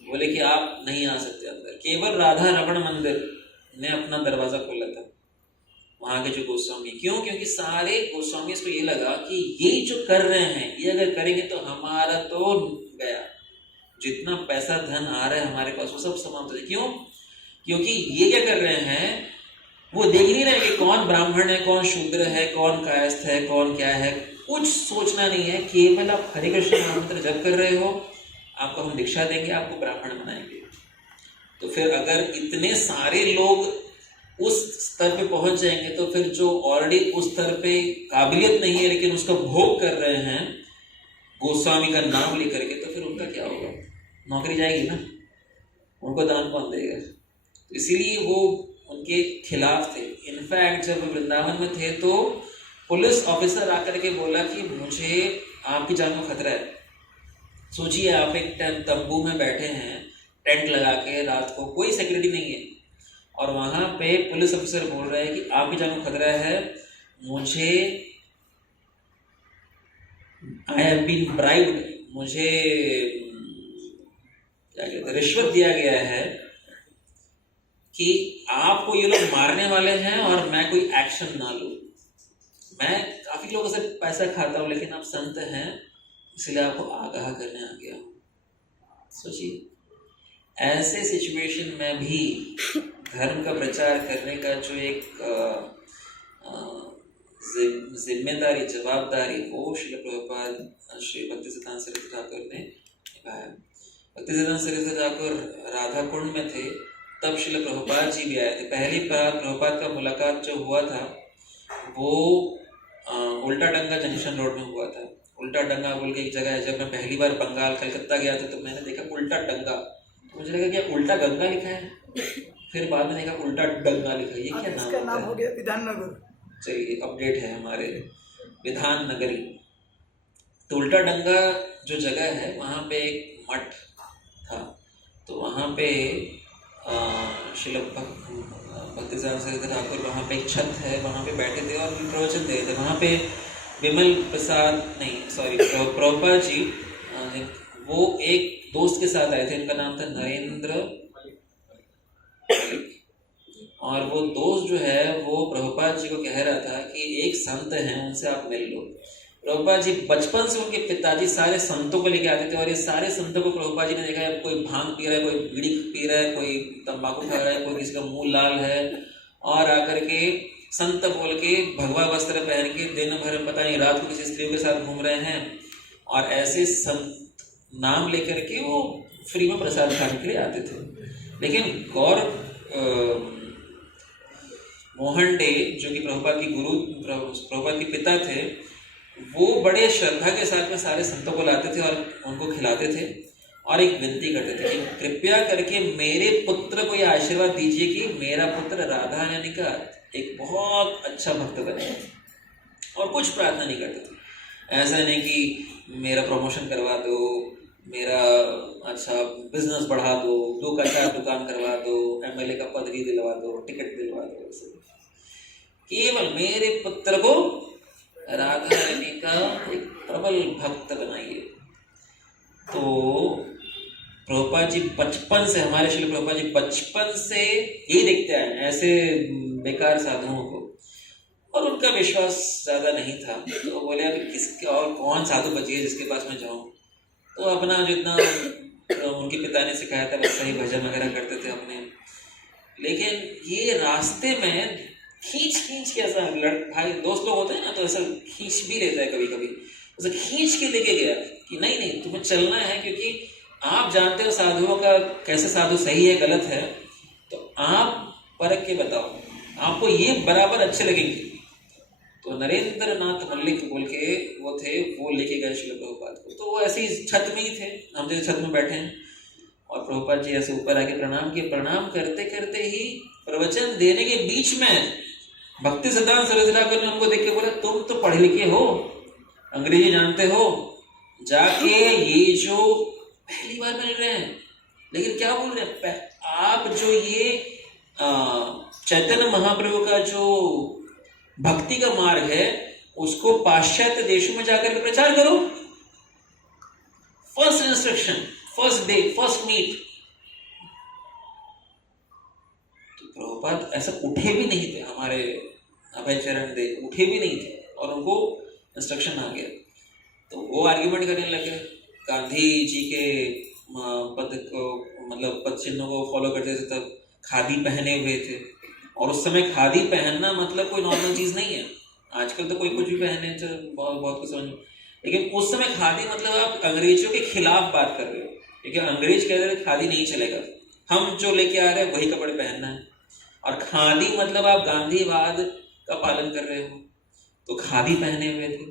बोले कि आप नहीं आ सकते अंदर। केवल राधा रमण मंदिर ने अपना दरवाजा खोला था, वहां के जो गोस्वामी। क्यों? क्योंकि सारे गोस्वामी को ये लगा कि ये जो कर रहे हैं, ये अगर करेंगे तो हमारा तो गया, जितना पैसा धन आ रहा है हमारे पास वो सब समाप्त हो जाए। क्यों? क्योंकि ये क्या कर रहे हैं, वो देख नहीं रहे कि कौन ब्राह्मण है, कौन शूद्र है, कौन कायस्थ है, कौन क्या है, कुछ सोचना नहीं है। केवल आप हरे कृष्ण मंत्र जप कर रहे हो, आपको हम दीक्षा देंगे, आपको ब्राह्मण बनाएंगे। तो फिर अगर इतने सारे लोग उस स्तर पे पहुंच जाएंगे, तो फिर जो ऑलरेडी उस स्तर पे काबिलियत नहीं है लेकिन उसका भोग कर रहे हैं गोस्वामी का नाम लेकर के, तो फिर उनका क्या होगा? नौकरी जाएगी ना, उनको दान कौन देगा? तो इसीलिए वो उनके खिलाफ थे। इनफैक्ट जब वृंदावन में थे तो पुलिस ऑफिसर आकर के बोला कि मुझे आपकी जान को खतरा है। सोचिए, आप एक तंबू में बैठे हैं, टेंट लगा के, रात को कोई सिक्योरिटी नहीं है, और वहां पे पुलिस ऑफिसर बोल रहा है कि आपकी जान को खतरा है, मुझे आई हैव बीन ब्राइब्ड, मुझे क्या कहते हैं, रिश्वत दिया गया है कि आपको ये लोग मारने वाले हैं और मैं कोई एक्शन ना लूं। मैं काफी लोगों से पैसा खाता हूं, लेकिन आप संत हैं इसलिए आपको आगाह करने आ गया हूं। सोचिए, ऐसे सिचुएशन में भी धर्म का प्रचार करने का जो एक जिम्मेदारी, जवाबदारी, वो श्री प्रभुपाद श्री भक्ति सिद्धांत सरस्वती ठाकुर ने निभाया। भक्ति सिद्धांत सरस्वती ठाकुर राधा कुंड में थे, तब श्री प्रभुपाद जी भी आए थे। पहली बार प्रभुपाद का मुलाकात जो हुआ था वो उल्टा डंगा जंक्शन रोड में हुआ था। उल्टा डंगा बोल के एक जगह है। जब मैं पहली बार बंगाल कलकत्ता गया था तो मैंने देखा उल्टा डंगा, तो मुझे लगा कि उल्टा गंगा लिखा है, फिर बाद में देखा उल्टा डंगा लिखा है। ये क्या नाम? इसका नाम हो गया विधाननगर। चलिए, अपडेट है हमारे विधान नगरी। तो उल्टा डंगा जो जगह है वहाँ पे एक मठ था, तो वहाँ पे श्री भक्ति सिद्धांत सरस्वती ठाकुर, वहाँ पे एक छत है, वहाँ पे बैठे थे और प्रवचन दे रहे थे। वहाँ पे विमल प्रसाद नहीं सॉरी प्रभुपाद जी वो एक दोस्त के साथ आए थे, इनका नाम था नरेंद्र, और वो दोस्त जो है वो प्रभुपाद जी को कह रहा था कि एक संत हैं, उनसे आप मिल लो। प्रभुपाद जी बचपन से उनके पिताजी सारे संतों को लेके आते थे, और ये सारे संतों को प्रभुपाद जी ने देखा है, कोई भांग पी रहा है, कोई बीड़ी पी रहा है, कोई तंबाकू खा रहा है, कोई किसी का मुंह लाल है, और आकर के संत बोल के भगवा वस्त्र पहन के दिन भर पता नहीं रात को किसी स्त्री के साथ घूम रहे हैं, और ऐसे संत नाम लेकर के वो फ्री में प्रसाद खाने के लिए आते थे। लेकिन गौर मोहन डे जो कि प्रभुपाद की प्रभुपाद के पिता थे, वो बड़े श्रद्धा के साथ में सारे संतों को लाते थे और उनको खिलाते थे और एक विनती करते थे कि कृपया करके मेरे पुत्र को यह आशीर्वाद दीजिए कि मेरा पुत्र राधा रानी का एक बहुत अच्छा भक्त बने, और कुछ प्रार्थना नहीं करते थे। ऐसा नहीं कि मेरा प्रमोशन करवा दो, मेरा अच्छा बिजनेस बढ़ा दो, 2 का 4 दुकान करवा दो, एमएलए का पदवी दिलवा दो, टिकट दिलवा दो, केवल मेरे पुत्र को राधा रानी का एक प्रबल भक्त बनाइए। तो प्रभुपाद जी बचपन से, हमारे श्री प्रभुपाद जी बचपन से यही देखते आए ऐसे बेकार साधुओं को, और उनका विश्वास ज्यादा नहीं था। तो बोले अभी किसके और कौन साधु बचिए जिसके पास मैं जाऊं, तो अपना जितना उनके पिता ने सिखाया था वैसा ही भजन वगैरह करते थे अपने। लेकिन ये रास्ते में खींच के ऐसा भाई दोस्त लोग होते हैं ना, तो ऐसा खींच भी लेता है कभी कभी, ऐसा खींच के लेके गया कि नहीं तुम्हें चलना है, क्योंकि आप जानते हो साधुओं का कैसे साधु सही है गलत है, तो आप परख के बताओ, आपको ये बराबर अच्छे लगेंगे। तो नरेंद्र नाथ मल्लिक बोल के वो थे, वो लेके गए श्रील प्रभुपाद को। तो वो ऐसे ही छत में ही थे, हम जैसे छत में बैठे हैं, और प्रभुपाद जी ऐसे ऊपर आके प्रणाम किए। प्रणाम करते करते ही प्रवचन देने के बीच में भक्ति सिद्धांत सरस्वती ठाकुर ने उनको देख के बोला, तुम तो पढ़े लिखे हो, अंग्रेजी जानते हो, जाके ये जो पहली बार मिल रहे हैं लेकिन क्या बोल रहे हैं, आप जो ये चैतन्य महाप्रभु का जो भक्ति का मार्ग है उसको पाश्चात्य देशों में जाकर के प्रचार करो। First instruction, first day, first meet. तो प्रभुपाद ऐसा उठे भी नहीं थे, हमारे अभय चरण दे उठे भी नहीं थे, और उनको इंस्ट्रक्शन आ गया। तो वो आर्ग्यूमेंट करने लगे, गांधी जी के पद को, मतलब पद चिन्हों को फॉलो करते थे, तब खादी पहने हुए थे, और उस समय खादी पहनना मतलब कोई नॉर्मल चीज नहीं है। आजकल तो कोई कुछ भी पहने तो बहुत कुछ समझ, लेकिन उस समय खादी मतलब आप अंग्रेजों के खिलाफ बात कर रहे हो, क्योंकि अंग्रेज कह रहे थे खादी नहीं चलेगा, हम जो लेके आ रहे हैं वही कपड़े पहनना है, और खादी मतलब आप गांधीवाद का पालन कर रहे हो, तो खादी पहने हुए थे।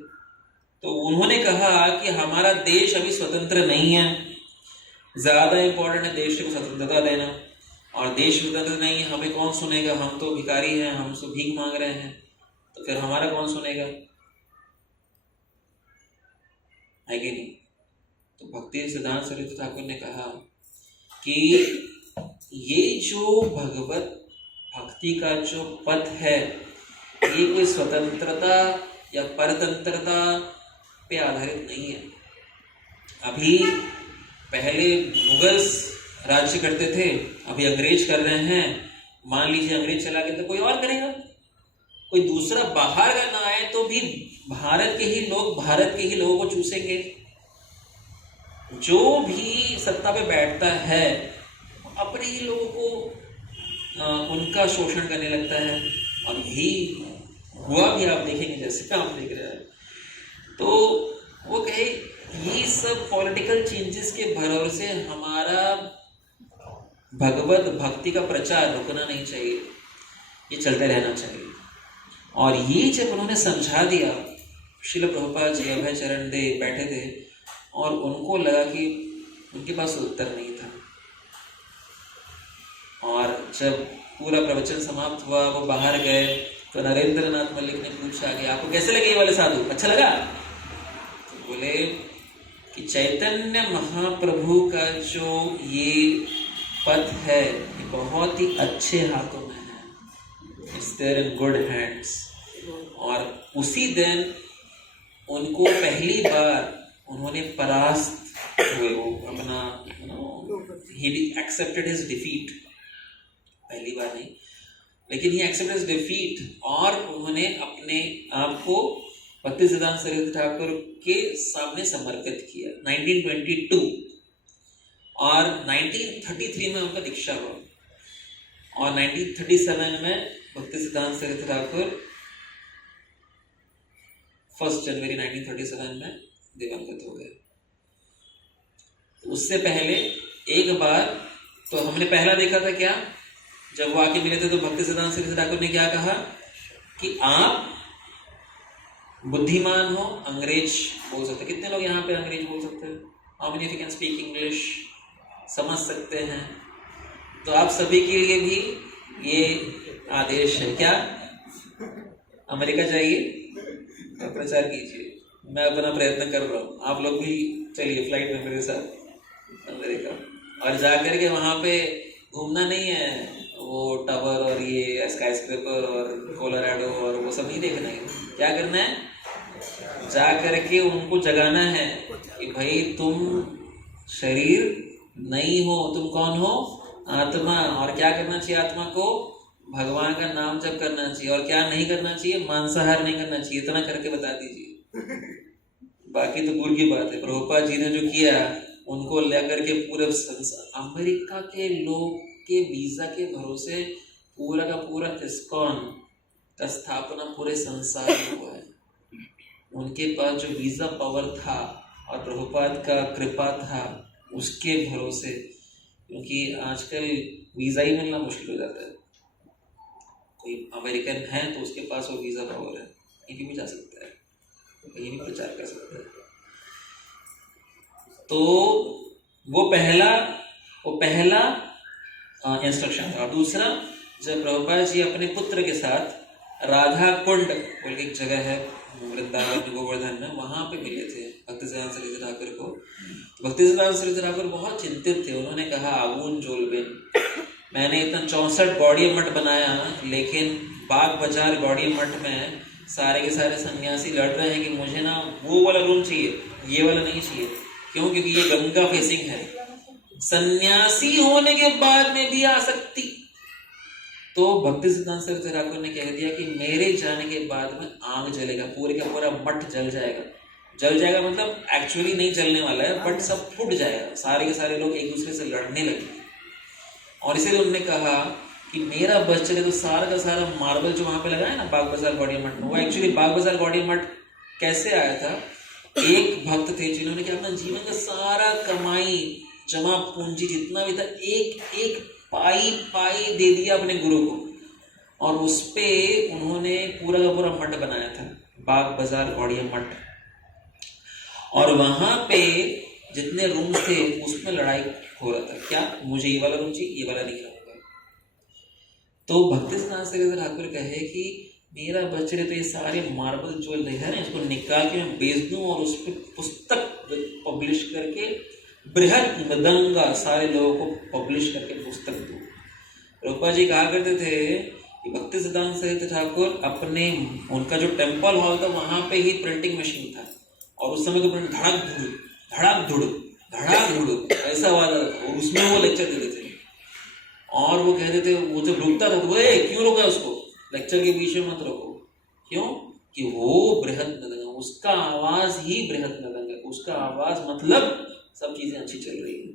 तो उन्होंने कहा कि हमारा देश अभी स्वतंत्र नहीं है, ज्यादा इंपॉर्टेंट है देश को स्वतंत्रता देना, और देश स्वतंत्र नहीं है, हमें कौन सुनेगा, हम तो भिखारी हैं, हम तो भीख मांग रहे हैं, तो फिर हमारा कौन सुनेगा, है कि नहीं। तो भक्ति सिद्धांत सरस्वती ठाकुर ने कहा कि ये जो भगवत भक्ति का जो पथ है, ये कोई स्वतंत्रता या परतंत्रता पे आधारित नहीं है। अभी पहले मुगल्स राज्य करते थे, अभी अंग्रेज कर रहे हैं। मान लीजिए अंग्रेज चला गया तो कोई और करेगा, कोई दूसरा बाहर का ना आए तो भी भारत के ही लोगों को चूसेंगे। जो भी सत्ता पे बैठता है अपने ही लोगों को उनका शोषण करने लगता है, और यही हुआ भी आप देखेंगे जैसे आप देख रहे हैं। तो वो कहे ये सब पॉलिटिकल चेंजेस के भरोसे हमारा भगवत भक्ति का प्रचार रुकना नहीं चाहिए, ये चलते रहना चाहिए। और ये जब उन्होंने समझा दिया, श्रील प्रभुपाद जी अभय चरण दे बैठे थे, और उनको लगा कि उनके पास उत्तर नहीं था। और जब पूरा प्रवचन समाप्त हुआ, वो बाहर गए, तो नरेंद्र नाथ मल्लिक ने पूछा कि आपको कैसे लगे ये वाले साधु, अच्छा लगा? तो बोले कि चैतन्य महाप्रभु का जो ये पथ है ये बहुत ही अच्छे हाथों में है, it's there in good hands. और उसी दिन उनको पहली बार उन्होंने परास्त हुए, वो अपना he accepted his defeat, पहली बार नहीं लेकिन he accepted his defeat, और उन्होंने अपने आप को भक्ति सिद्धांत सरस्वती ठाकुर के सामने समर्पित किया 1922, और 1933 में उनका दीक्षा हुआ, और 1937 में भक्ति सिद्धांत सरस्वती ठाकुर 1 जनवरी 1937 में दिवंगत हो गए। उससे पहले एक बार तो हमने पहला देखा था क्या जब वो आके मिले थे तो भक्तिसिद्धांत सरस्वती ठाकुर ने क्या कहा कि आप बुद्धिमान हो, अंग्रेज बोल सकते। कितने लोग यहाँ पे अंग्रेज बोल सकते हैं? How many of you can speak English? समझ सकते हैं? तो आप सभी के लिए भी ये आदेश है, क्या अमेरिका जाइए और प्रचार कीजिए। मैं अपना प्रयत्न कर रहा हूँ, आप लोग भी चलिए फ्लाइट में मेरे साथ अमेरिका, और जा करके वहाँ पे घूमना नहीं है वो टावर और ये स्काई स्क्रैपर और कोलोराडो और वो सब नहीं देखना है। क्या करना है? जा करके उनको जगाना है कि भाई तुम शरीर नहीं हो, तुम कौन हो? आत्मा। और क्या करना चाहिए आत्मा को? भगवान का नाम जप करना चाहिए। और क्या नहीं करना चाहिए? मांसाहार नहीं करना चाहिए। इतना करके बता दीजिए, बाकी तो दूर की बात है। प्रभुपाद जी ने जो किया उनको लेकर के पूरे संसार, अमेरिका के लोग के वीजा के भरोसे पूरा का पूरा इस्कॉन का स्थापना पूरे संसार में हुआ है। उनके पास जो वीजा पावर था और प्रभुपाद का कृपा था उसके भरोसे, क्योंकि आजकल वीजा ही मिलना मुश्किल हो जाता है। कोई अमेरिकन है तो उसके पास वो वीजा पावर है, कहीं भी जा सकता है, कहीं भी प्रचार कर सकता है। तो वो पहला इंस्ट्रक्शन था। दूसरा, जब प्रभुपाद जी अपने पुत्र के साथ राधा कुंड बोल के एक जगह है वृंदावन गोवर्धन में, वहां पे मिले थे भक्तिसिद्धांत सरस्वती ठाकुर को। भक्तिसिद्धांत सरस्वती ठाकुर बहुत चिंतित थे। उन्होंने कहा, आगून जोलबेन, मैंने इतना 64 गौड़ीय मठ बनाया, लेकिन बाग बाजार गौड़ीय मठ में सारे के सारे सन्यासी लड़ रहे हैं कि मुझे ना वो वाला रूम चाहिए, ये वाला नहीं चाहिए। क्यों? क्योंकि ये गंगा फेसिंग है। सन्यासी होने के बाद में भी आसक्ति। तो भक्तिसिद्धांत सरस्वती ठाकुर ने कह दिया कि मेरे जाने के बाद में आग जलेगा, पूरे का पूरा मठ जल जाएगा। जल जाएगा मतलब एक्चुअली नहीं जलने वाला है, बट सब फूट जाएगा, सारे के सारे लोग एक दूसरे से लड़ने लगेंगे। और इसीलिए उन्होंने कहा कि मेरा बस चले तो सारा का सारा मार्बल जो वहां पे लगा है ना बाग बाजार गौड़ीय मठ में, वो एक्चुअली बाग बाजार गौड़ीय मठ कैसे आया था? एक भक्त थे जिन्होंने क्या अपना जीवन का सारा कमाई जमा पूंजी जितना भी था एक एक पाई दे दिया अपने गुरु को, और उस पे उन्होंने पूरा का पूरा मठ बनाया था, बाग बाजार गौड़ीय मठ। और वहां पे जितने रूम्स थे उसमें लड़ाई हो रहा था, क्या मुझे ये वाला रूम चाहिए, ये वाला नहीं रहूंगा। तो भक्तिसिद्धांत सरस्वती ठाकुर कहे कि मेरा बच्चे तो ये सारे मार्बल जो है ना, इसको निकाल के मैं बेच दूं और उस पर पुस्तक पब्लिश करके बृहत मृदंगा सारे लोगों को पब्लिश करके पुस्तक दूं। रूपा जी कहा करते थे कि भक्तिसिद्धांत सरस्वती ठाकुर अपने उनका जो टेम्पल हॉल था वहां पे ही प्रिंटिंग मशीन था, और उस समय तो धड़ाक धुड़ ऐसा वाला, और उसमें वो लेक्चर देते थे। और वो कहते थे, वो जब रुकता था तो वो क्यों रोका उसको, लेक्चर के बीच में मत रोको। क्यों? कि वो बृहत मृदंग, उसका आवाज ही बृहत मृदंग है, उसका आवाज मतलब सब चीजें अच्छी चल रही है,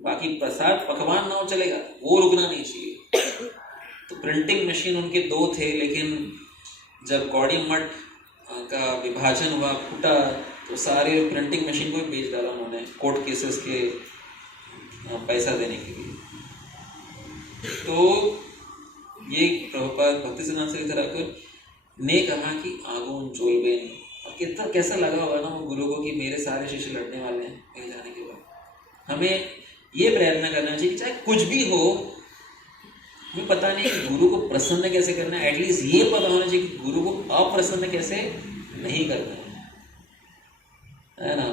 बाकी प्रसाद पकवान ना हो चलेगा, वो रुकना नहीं चाहिए। तो प्रिंटिंग मशीन उनके 2 थे, लेकिन जब गौड़ीय मठ का विभाजन हुआ, फूटा, तो सारे प्रिंटिंग मशीन को बेच डाला उन्होंने कोर्ट केसेस के पैसा देने के लिए। तो ये प्रभुपाद भक्तिसिद्धांत सरस्वती ठाकुर ने कहा कि आगून जोलबेन, और कितना कैसा लगा होगा ना वो गुरु को कि मेरे सारे शिष्य लड़ने वाले हैं मेरे जाने के बाद। हमें ये प्रयत्न करना चाहिए कि चाहे कुछ भी हो, हमें पता नहीं कि गुरु को प्रसन्न कैसे करना है, एटलीस्ट ये पता होना चाहिए कि गुरु को अप्रसन्न कैसे नहीं करना है ना।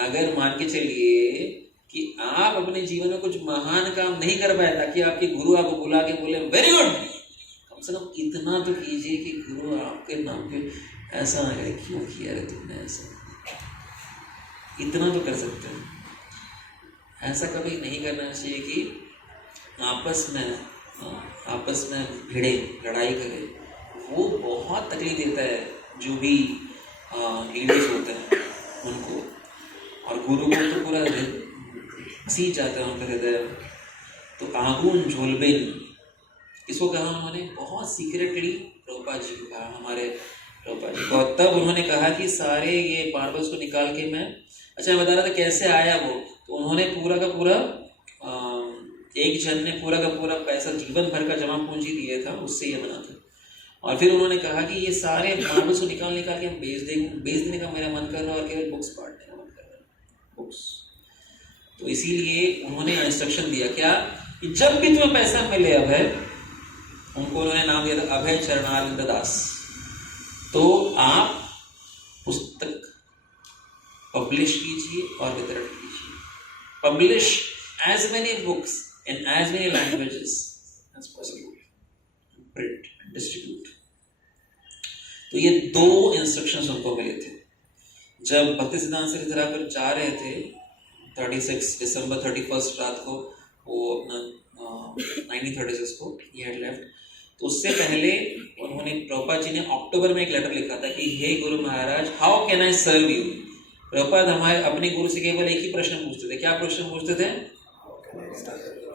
अगर मान के चलिए कि आप अपने जीवन में कुछ महान काम नहीं कर पाए ताकि आपके गुरु आपको बुला के बोले वेरी गुड, कम से कम इतना तो कीजिए कि गुरु आपके नाम पे ऐसा ना करे, क्यों किया रे तुमने ऐसा, इतना तो कर सकते हैं। ऐसा कभी नहीं करना चाहिए कि आपस में भिड़े, लड़ाई करे। वो बहुत तकलीफ देता है जो भी लीडर्स होते हैं उनको, और गुरु को तो पूरा सींच जाता है उनका हृदय। तो आगून झोलबेन इसको कहा उन्होंने, बहुत सीक्रेटली प्रभुपाद जी को कहा, हमारे प्रभुपाद जी को। तब उन्होंने कहा कि सारे ये मार्बल्स को निकाल के मैं बता रहा था कैसे आया वो, तो उन्होंने पूरा का पूरा एक जन ने पूरा का पूरा पैसा जीवन भर का जमा पूंजी दिया था, उससे ये बना था। और फिर उन्होंने कहा कि ये सारे मार्बल्स को निकाल के हम बेच देने का मेरा मन कर रहा है और केवल बुक्स बांटने का मन कर रहा है, बुक्स। तो इसीलिए उन्होंने इंस्ट्रक्शन दिया क्या कि जब भी तुम्हें पैसा मिले अभय, उनको उन्होंने नाम दिया था अभय चरणारविंद दास, तो आप पुस्तक पब्लिश कीजिए और वितरण कीजिए। Publish as many books in as many languages as possible, print and distribute। तो ये 2 इंस्ट्रक्शंस उनको मिले थे। जब भक्ति सिद्धांत सरस्वती पर जा रहे थे 31 दिसंबर 31 रात को, वो अपना 1936 को he had left, तो उससे पहले उन्होंने प्रभुपाद जी ने अक्टूबर में एक लेटर लिखा था कि हे गुरु महाराज, how can I serve you. Prabhupada हमारे अपने गुरु से केवल एक ही प्रश्न पूछते थे। क्या प्रश्न पूछते थे?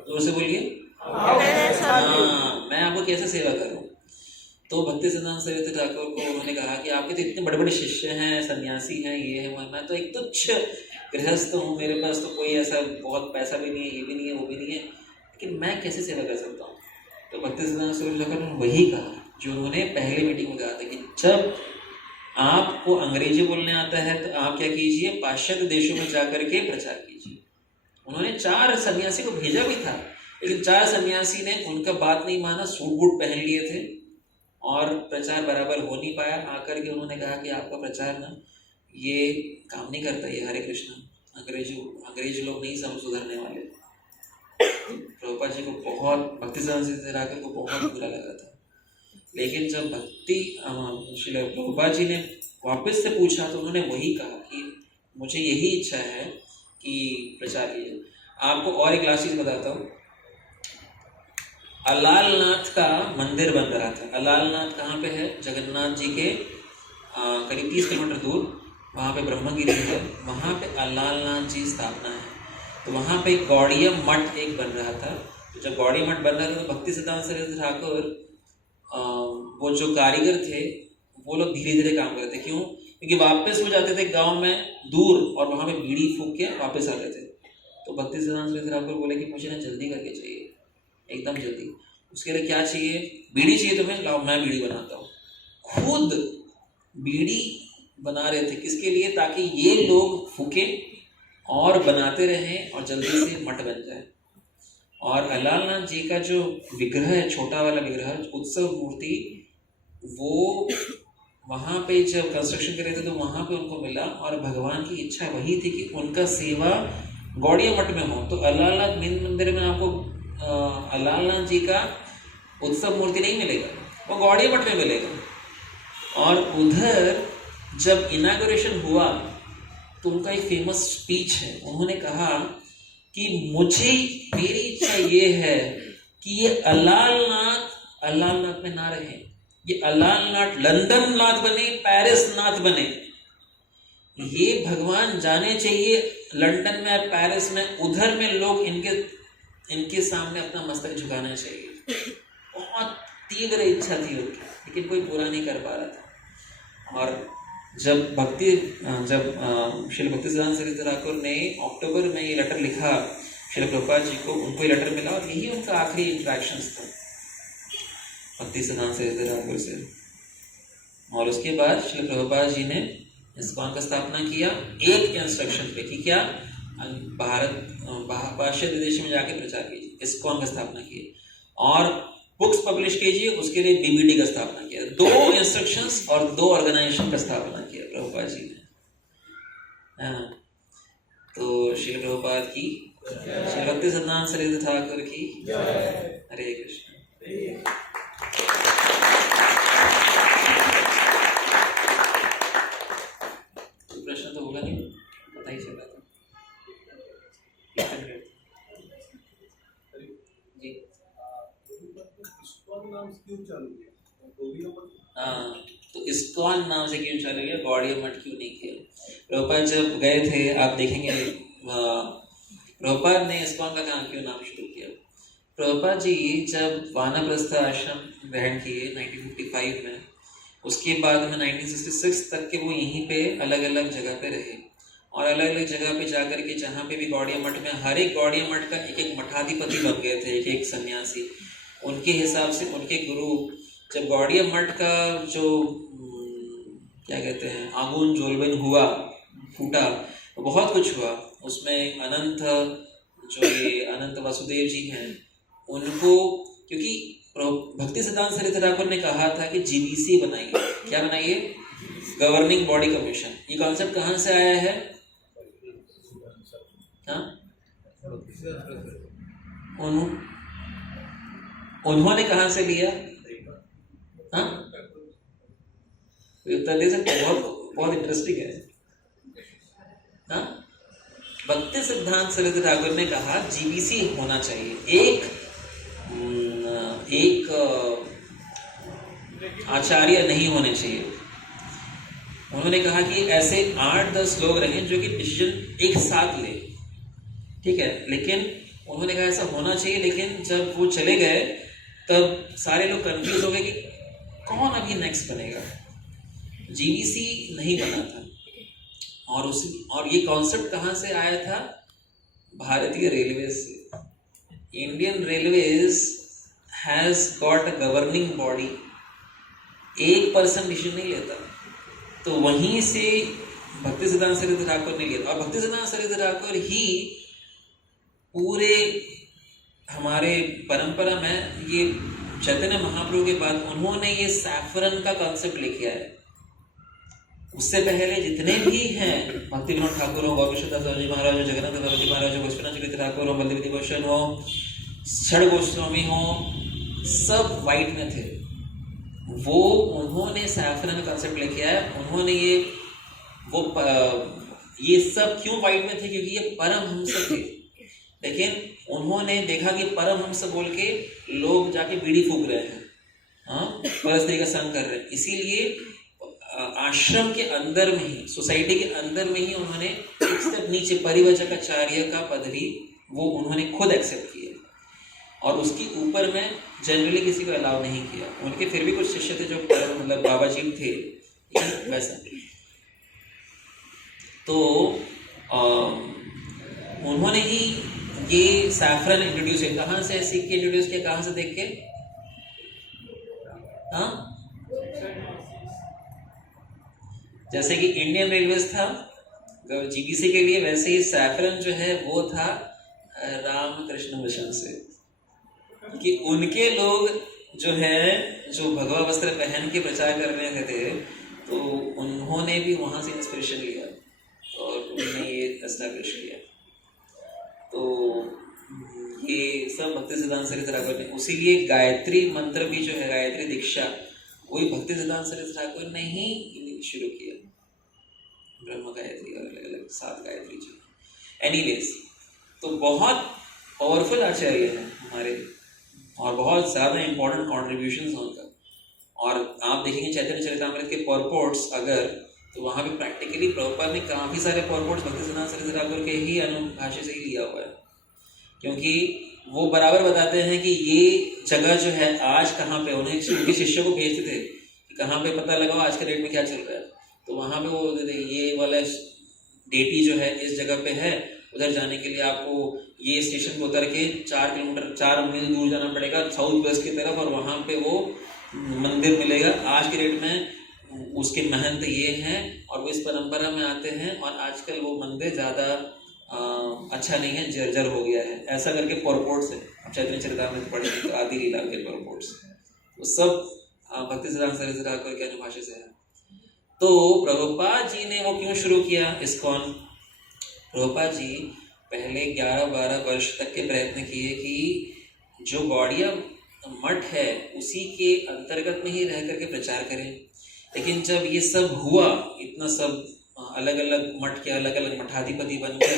जोर से बोलिए। मैं आपको कैसे सेवा करूं? तो भक्ति सिद्धांत सरस्वती ठाकुर को उन्होंने कहा कि आपके तो इतने बड़े बड़े शिष्य हैं, सन्यासी हैं, ये है, मैं तो एक तुच्छ गृहस्थ हूँ, मेरे पास तो कोई ऐसा बहुत पैसा भी नहीं है, ये भी नहीं है, वो भी नहीं है, लेकिन मैं कैसे सेवा कर सकता हूँ? तो भक्ति सिद्धांत सरस्वती ठाकुर ने वही कहा जो उन्होंने पहले मीटिंग में कहा था कि जब आपको अंग्रेजी बोलने आता है तो आप क्या कीजिए, पाश्चात्य देशों में जाकर के प्रचार कीजिए। उन्होंने 4 सन्यासी को भेजा भी था, लेकिन 4 सन्यासी ने उनका बात नहीं माना, सूट बूट पहन लिए थे और प्रचार बराबर हो नहीं पाया। आकर के उन्होंने कहा कि आपका प्रचार ना ये काम नहीं करता, ये हरे कृष्ण, अंग्रेज लोग नहीं सब सुधरने वाले। प्रभुपाद जी को बहुत, भक्ति सिद्धांत सरस्वती ठाकुर को बहुत बुरा लगा था। लेकिन जब श्री प्रभुपाद जी ने वापस से पूछा तो उन्होंने वही कहा कि मुझे यही इच्छा है कि प्रचार कीजिए। आपको और एक लास्ट चीज बताता हूँ। अलालनाथ का मंदिर बन रहा था। अलालनाथ कहाँ पे है? जगन्नाथ जी के करीब 30 किलोमीटर दूर, वहाँ पे ब्रह्मगिरी है, वहाँ पे अलालनाथ जी स्थापना है। तो वहाँ पे गौड़ीय मठ एक बन रहा था। तो जब गौड़ीय मठ बन रहा था तो भक्ति सिद्धांत सरस्वती ठाकुर, वो जो कारीगर थे वो लोग धीरे धीरे काम करते। क्यों? क्योंकि वापस हो जाते थे गांव में दूर और वहाँ पे बीड़ी फूंक के वापस आते थे। तो भक्ति सिद्धांत सरस्वती ठाकुर बोले कि मुझे ना जल्दी करके चाहिए, एकदम जल्दी। उसके लिए क्या चाहिए? बीड़ी चाहिए तुम्हें, लाओ मैं बीड़ी बनाता हूँ। खुद बीड़ी बना रहे थे, किसके लिए? ताकि ये लोग फूके और बनाते रहें और जल्दी से मठ बन जाए। और अलालनाथ जी का जो विग्रह है, छोटा वाला विग्रह, उत्सव मूर्ति, वो वहाँ पे जब कंस्ट्रक्शन कर रहे थे तो वहाँ पे उनको मिला और भगवान की इच्छा वही थी कि उनका सेवा गौड़िया मठ में हो। तो अलालनाथ मेन मंदिर में आपको अलालनाथ जी का उत्सव मूर्ति नहीं मिलेगा, वो गौड़िया मठ में मिलेगा। और उधर जब इनागुरेशन हुआ तो उनका एक फेमस स्पीच है। उन्होंने कहा कि मेरी इच्छा ये है कि ये अलालनाथ में ना रहे, ये अलालनाथ लंदन नाथ बने, पेरिस नाथ बने। ये भगवान जाने चाहिए लंदन में और पेरिस में, उधर में लोग इनके सामने अपना मस्तक झुकाना चाहिए। बहुत तीव्र इच्छा थी उनकी, लेकिन कोई पूरा नहीं कर पा रहा था। और जब श्री भक्ति सिद्धांत सरस्वती ठाकुर ने अक्टूबर में ये लेटर लिखा श्री प्रभुपाद जी को, उनको ये लेटर मिला और यही उनका आखिरी इंटरेक्शंस था भक्ति सिद्धांत सरस्वती ठाकुर से। और उसके बाद श्री प्रभुपाद जी ने इस्कॉन का स्थापना किया एक इंस्ट्रक्शन पे कि क्या पाश्चात्य विदेश में जाके प्रचार कीजिए, इस्कॉन का स्थापना किए और बुक्स पब्लिश कीजिए, उसके लिए बीबीडी का स्थापना किया। 2 इंस्ट्रक्शंस और 2 ऑर्गेनाइजेशन का स्थापना किया प्रभुपाद जी ने। तो श्री प्रभुपाद की, श्री भक्ति सिद्धांत सरस्वती ठाकुर की हरे कृष्ण। प्रश्न तो होगा नहीं, पता ही चला था। तो इस्कॉन नाम से क्यों चालू किया, गौड़िया मठ क्यों नहीं किया? प्रभुपाद जब गए थे, आप देखेंगे प्रभुपाद ने इस्कॉन का काम क्यों नाम शुरू किया। प्रभुपाद जी जब वानप्रस्थ आश्रम ग्रहण किए 1955 में, उसके बाद में 1966 तक के वो यहीं पे अलग अलग जगह पे रहे और अलग अलग जगह पे जाकर के जहाँ पे भी गौड़िया मठ में, हर एक गौड़िया मठ का एक एक मठाधिपति बन गए थे, एक एक सन्यासी। उनके हिसाब से उनके गुरु, जब गौड़िया मठ का जो क्या कहते हैं आगुन जोलबन हुआ, फूटा, बहुत कुछ हुआ उसमें। अनंत जो ये अनंत वासुदेव जी हैं, उनको क्योंकि भक्ति सिद्धांत सरस्वती ठाकुर ने कहा था कि जीबीसी बनाइए। क्या बनाइए? Governing body commission. ये कॉन्सेप्ट कहाँ से आया है? उन्होंने कहाँ से लिया? हाँ, उत्तर दे सकते? बहुत इंटरेस्टिंग है। हाँ, भक्ति सिद्धांत सरस्वती ठाकुर ने कहा जीबीसी होना चाहिए। एक आचार्य नहीं होने चाहिए। उन्होंने कहा कि ऐसे 8-10 लोग रहे जो कि डिसीजन एक साथ ले, ठीक है, लेकिन उन्होंने कहा ऐसा होना चाहिए। लेकिन जब वो चले गए तब सारे लोग कंफ्यूज हो गए कि कौन अभी नेक्स्ट बनेगा। जीबीसी नहीं बना था। और ये कॉन्सेप्ट कहाँ से आया था? भारतीय रेलवे से। Indian railways has got a governing body. एक पर्सन डिसीजन नहीं लेता, तो वहीं से भक्ति सिद्धांत सरस्वती ठाकुर ने लिया। और भक्ति सिद्धांत सरस्वती ठाकुर ही पूरे हमारे परंपरा में, ये चैतन्य महाप्रभु के बाद उन्होंने ये सैफरन का कॉन्सेप्ट लेके आया। उससे पहले जितने भी हैं, भक्ति विनोद ठाकुर हो, गोविंद जी महाराज हो, जगन्नाथ दास जी महाराज हो, गोस्वामी ठाकुर हो, बलदेव भूषण हो, छड़ गोस्वामी हो, सब वाइट में थे। वो उन्होंने सैफरन का कॉन्सेप्ट लेके आया। उन्होंने ये सब क्यों वाइट में थे? क्योंकि ये परमहंस थे। लेकिन उन्होंने देखा कि परमहंस बोल के लोग जाके बीड़ी फूक रहे हैं, हाँ, परस्त्री का संग कर रहे हैं। इसीलिए आश्रम के अंदर में ही, सोसाइटी के अंदर में ही उन्होंने एक स्टेप नीचे परिवचकाचार्य का पदवी वो उन्होंने खुद एक्सेप्ट किया, और उसके ऊपर में जनरली किसी को अलाउ नहीं किया। उनके फिर भी कुछ शिष्य थे जो मतलब बाबा जी थे वैसा। तो उन्होंने ही ये सैफरन इंट्रोड्यूस किया। कहाँ से सीख के इंट्रोड्यूस किया? कहाँ से देख के? हाँ, जैसे कि इंडियन रेलवेज था जीबीसी के लिए, वैसे ही सैफरन जो है वो था रामकृष्ण मिशन से। कि उनके लोग जो है, जो भगवा वस्त्र पहन के प्रचार कर रहे थे, तो उन्होंने भी वहां से इंस्पिरेशन लिया और उन्होंने ये एस्टैब्लिश किया। तो ये सब भक्ति सिद्धांत सरस्वती ठाकुर ने, उसीलिए गायत्री मंत्र भी जो है, गायत्री दीक्षा, वही भक्ति सिद्धांत सरस्वती ठाकुर ने ही शुरू किया। ब्रह्म गायत्री और अलग अलग 7 गायत्री जो। एनीवेज, तो बहुत पावरफुल आचार्य हैं हमारे, और बहुत ज़्यादा इंपॉर्टेंट कॉन्ट्रीब्यूशंस हैं उनका। और आप देखेंगे चैतन्य चरितामृत के परपोर्ट्स अगर, तो वहाँ पे प्रैक्टिकली प्रभुपाद ने काफ़ी सारे परपोर्ट्स भक्ति सिद्धांत सरस्वती ठाकुर के ही अनुभाष्य से ही लिया हुआ है। क्योंकि वो बराबर बताते हैं कि ये जगह जो है आज कहाँ पे, उन्हें उनके शिष्यों को भेजते थे कि कहाँ पे पता लगाओ आज के डेट में क्या चल रहा है। तो वहाँ पे वो ये वाला डेटी जो है इस जगह पे है, उधर जाने के लिए आपको ये स्टेशन को उतर के 4 मील दूर जाना पड़ेगा साउथ वेस्ट की तरफ, और वहाँ पे वो मंदिर मिलेगा। आज के डेट में उसके महंत ये हैं और वो इस परंपरा में आते हैं, और आजकल वो मंदिर ज़्यादा अच्छा नहीं है, जर्जर हो गया है, ऐसा करके परपोर्ट्स है। अब चैतन्य चरितामृत पढ़ेंगे तो आदि लीला के परपोर्ट्स, वो सब भक्ति सिद्धांत सरस्वती ठाकुर के अनुभाष्य से है। तो प्रभुपाद जी ने वो क्यों शुरू किया इस्कॉन? प्रभुपाद जी पहले 11-12 वर्ष तक के प्रयत्न किए कि जो गौड़िया मठ है उसी के अंतर्गत में ही रह करके प्रचार करें। लेकिन जब ये सब हुआ, इतना सब अलग अलग मठ के अलग अलग मठाधिपति बनकर,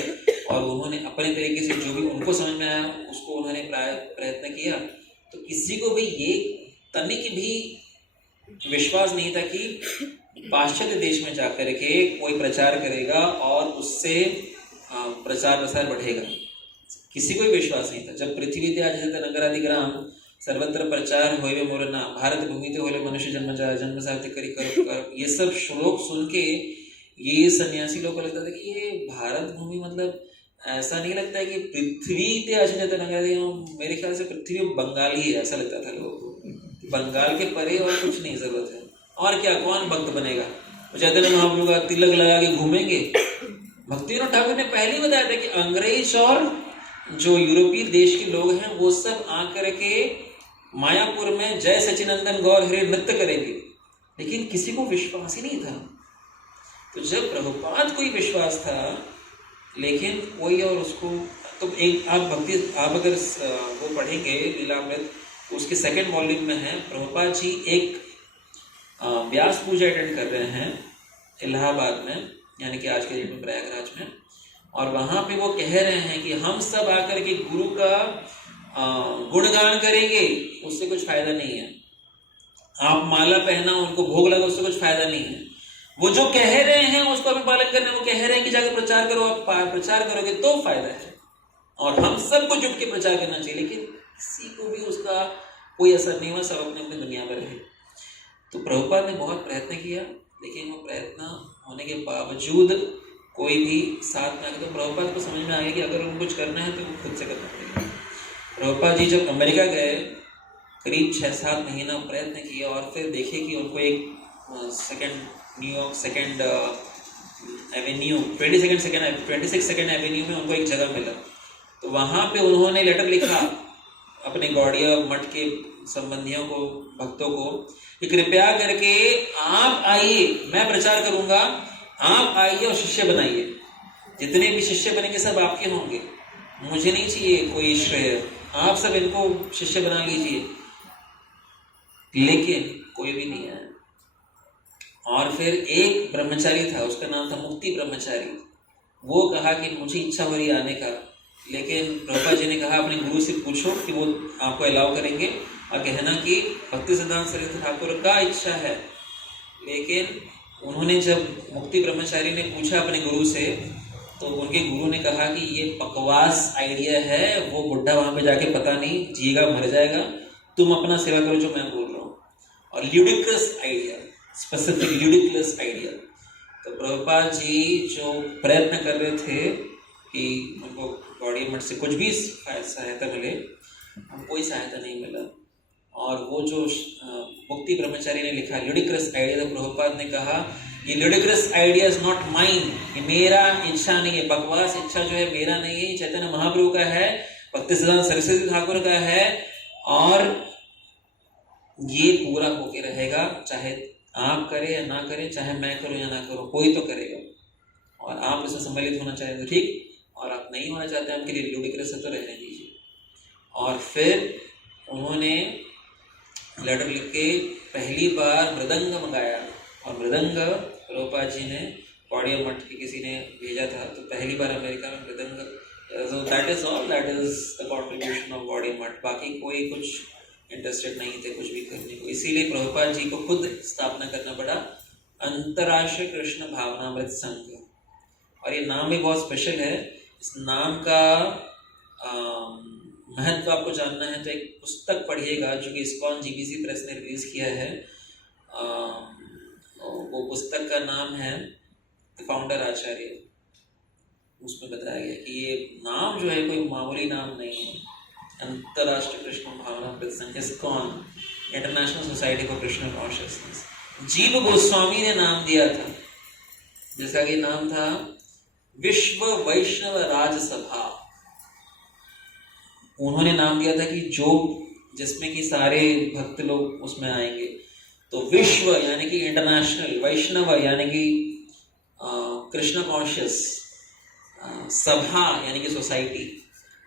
और उन्होंने अपने तरीके से जो भी उनको समझ में आया उसको उन्होंने प्रयत्न किया, तो किसी को भी ये तनिक भी विश्वास नहीं था कि पाश्चात्य देश में जाकर के कोई प्रचार करेगा और उससे प्रचार प्रसार बढ़ेगा। किसी को भी विश्वास नहीं था। जब पृथ्वी ते आज नगरादि ग्राम सर्वत्र प्रचार होए मोर नाम, भारत भूमि ते होले मनुष्य जन्म जा, जन्म सार्थक करी कर, ये सब श्लोक सुन के ये सन्यासी लोग को लगता था कि ये भारत भूमि मतलब ऐसा नहीं लगता है कि पृथ्वी ते अशनत नगर, मेरे ख्याल से पृथ्वी बंगाल ही है, ऐसा लगता था लोगों को। बंगाल के परे और कुछ नहीं जरूरत है, और क्या कौन भक्त बनेगा। चैतन्य महाप्रभु का तिलक लगा के घूमेंगे। भक्तिविनोद ठाकुर ने पहले ही बताया था कि अंग्रेज और जो यूरोपीय देश के लोग हैं वो सब आकर के मायापुर में जय सचिनंदन गौर हरे नृत्य करेंगे, लेकिन किसी को विश्वास ही नहीं था। तो जब प्रभुपाद को ही विश्वास था लेकिन कोई और उसको, तो एक आप अगर वो पढ़ेंगे लीलामृत, उसके सेकंड वॉल्यूम में है, प्रभुपाद जी एक व्यास पूजा अटेंड कर रहे हैं इलाहाबाद में, यानी कि आज के डेट में प्रयागराज में, और वहां पे वो कह रहे हैं कि हम सब आकर के गुरु का गुणगान करेंगे, उससे कुछ फायदा नहीं है। आप माला पहना, उनको भोग लगा, उससे कुछ फायदा नहीं है। वो जो कह रहे हैं उसको अभी पालन करना, वो कह रहे हैं कि जाकर प्रचार करो, आप प्रचार करोगे तो फायदा है, और हम सबको जुट के प्रचार करना चाहिए, लेकिन किसी को भी उसका कोई असर नहीं हुआ, सब अपने अपने दुनिया में रहे। तो प्रभुपाद ने बहुत प्रयत्न किया, लेकिन वो प्रयत्न होने के बावजूद कोई भी साथ में आए। तो प्रभुपाद को समझ में आ गया कि अगर उनको कुछ करना है तो वो खुद से करना पड़ेगा। प्रभुपाद जी जब अमेरिका गए, करीब 6-7 महीना प्रयत्न किया, और फिर देखे कि उनको एक New York second Avenue 26 second Avenue में उनको एक जगह मिला। तो वहाँ पे उन्होंने लेटर लिखा अपने गौड़िया मठ के संबंधियों को, भक्तों को, कि कृपया करके आप आइए, मैं प्रचार करूंगा, आप आइए और शिष्य बनाइए, जितने भी शिष्य बनेंगे सब आपके होंगे, मुझे नहीं चाहिए कोई श्रेय, आप सब इनको शिष्य बना लीजिए। लेकिन कोई भी नहीं आया। और फिर एक ब्रह्मचारी था, उसका नाम था मुक्ति ब्रह्मचारी, वो कहा कि मुझे इच्छा हो रही आने का, लेकिन प्रभुपाद जी ने कहा अपने गुरु से पूछो कि वो आपको अलाउ करेंगे, और कहना कि भक्ति सिद्धांत सरस्वती ठाकुर का इच्छा है। लेकिन उन्होंने जब मुक्ति ब्रह्मचारी ने पूछा अपने गुरु से, तो उनके गुरु ने कहा कि ये बकवास आइडिया है, वो बुढ़ा वहां पे जाके पता नहीं जिएगा मर जाएगा, तुम अपना सेवा करो जो मैं बोल रहा हूँ। और ludicrous idea, specific ludicrous idea. तो प्रभुपाद जी जो प्रयत्न कर रहे थे कि उनको गौड़िया मठ से कुछ भी सहायता मिले, हमको कोई सहायता नहीं मिला। और वो जो मुक्ति ब्रह्मचारी ने लिखा ल्यूडिक्रस आइडिया, तो प्रभुपाद ने कहा ये ludicrous idea is not mine, ये मेरा इच्छा नहीं है, बकवास इच्छा जो है मेरा नहीं है, चैतन्य महाप्रभु का है, भक्ति सिद्धांत सरस्वती ठाकुर का है, और ये पूरा होके रहेगा, चाहे आप करें या ना करें, चाहे मैं करूं या ना करूं, कोई तो करेगा। और आप इसमें सम्मिलित होना चाहें तो ठीक, और आप नहीं होना चाहते आपके लिए ल्यूडिक्रस है तो रहने दीजिए। और फिर उन्होंने लेटर लिख के पहली बार मृदंग मंगाया, और मृदंग प्रभुपाद जी ने गौड़िया मठ के किसी ने भेजा था, तो पहली बार अमेरिका में मृदंग। So that is all, that is the contribution of Gaudiya मठ। बाकी कोई कुछ इंटरेस्टेड नहीं थे कुछ भी करने को, इसीलिए प्रभुपाद जी को खुद स्थापना करना पड़ा अंतर्राष्ट्रीय कृष्ण भावनामृत संघ। और ये नाम भी बहुत स्पेशल है। इस नाम का महत्व आपको जानना है तो एक पुस्तक पढ़िएगा जो कि इस्कॉन जीबीसी प्रेस ने रिलीज किया है। वो पुस्तक का नाम है द फाउंडर आचार्य। उसमें बताया गया कि ये नाम जो है कोई मामूली नाम नहीं है। अंतर्राष्ट्रीय कृष्ण भावनामृत संघ, ISKCON, international society for Krishna consciousness. Jiva Goswami ने नाम दिया था, जिसका कि नाम था विश्व वैष्णव राजसभा। उन्होंने नाम दिया था कि जो जिसमें कि सारे भक्त लोग उसमें आएंगे। तो विश्व यानी कि इंटरनेशनल, वैष्णव यानी कि कृष्ण कॉन्शियस, सभा यानी कि सोसाइटी।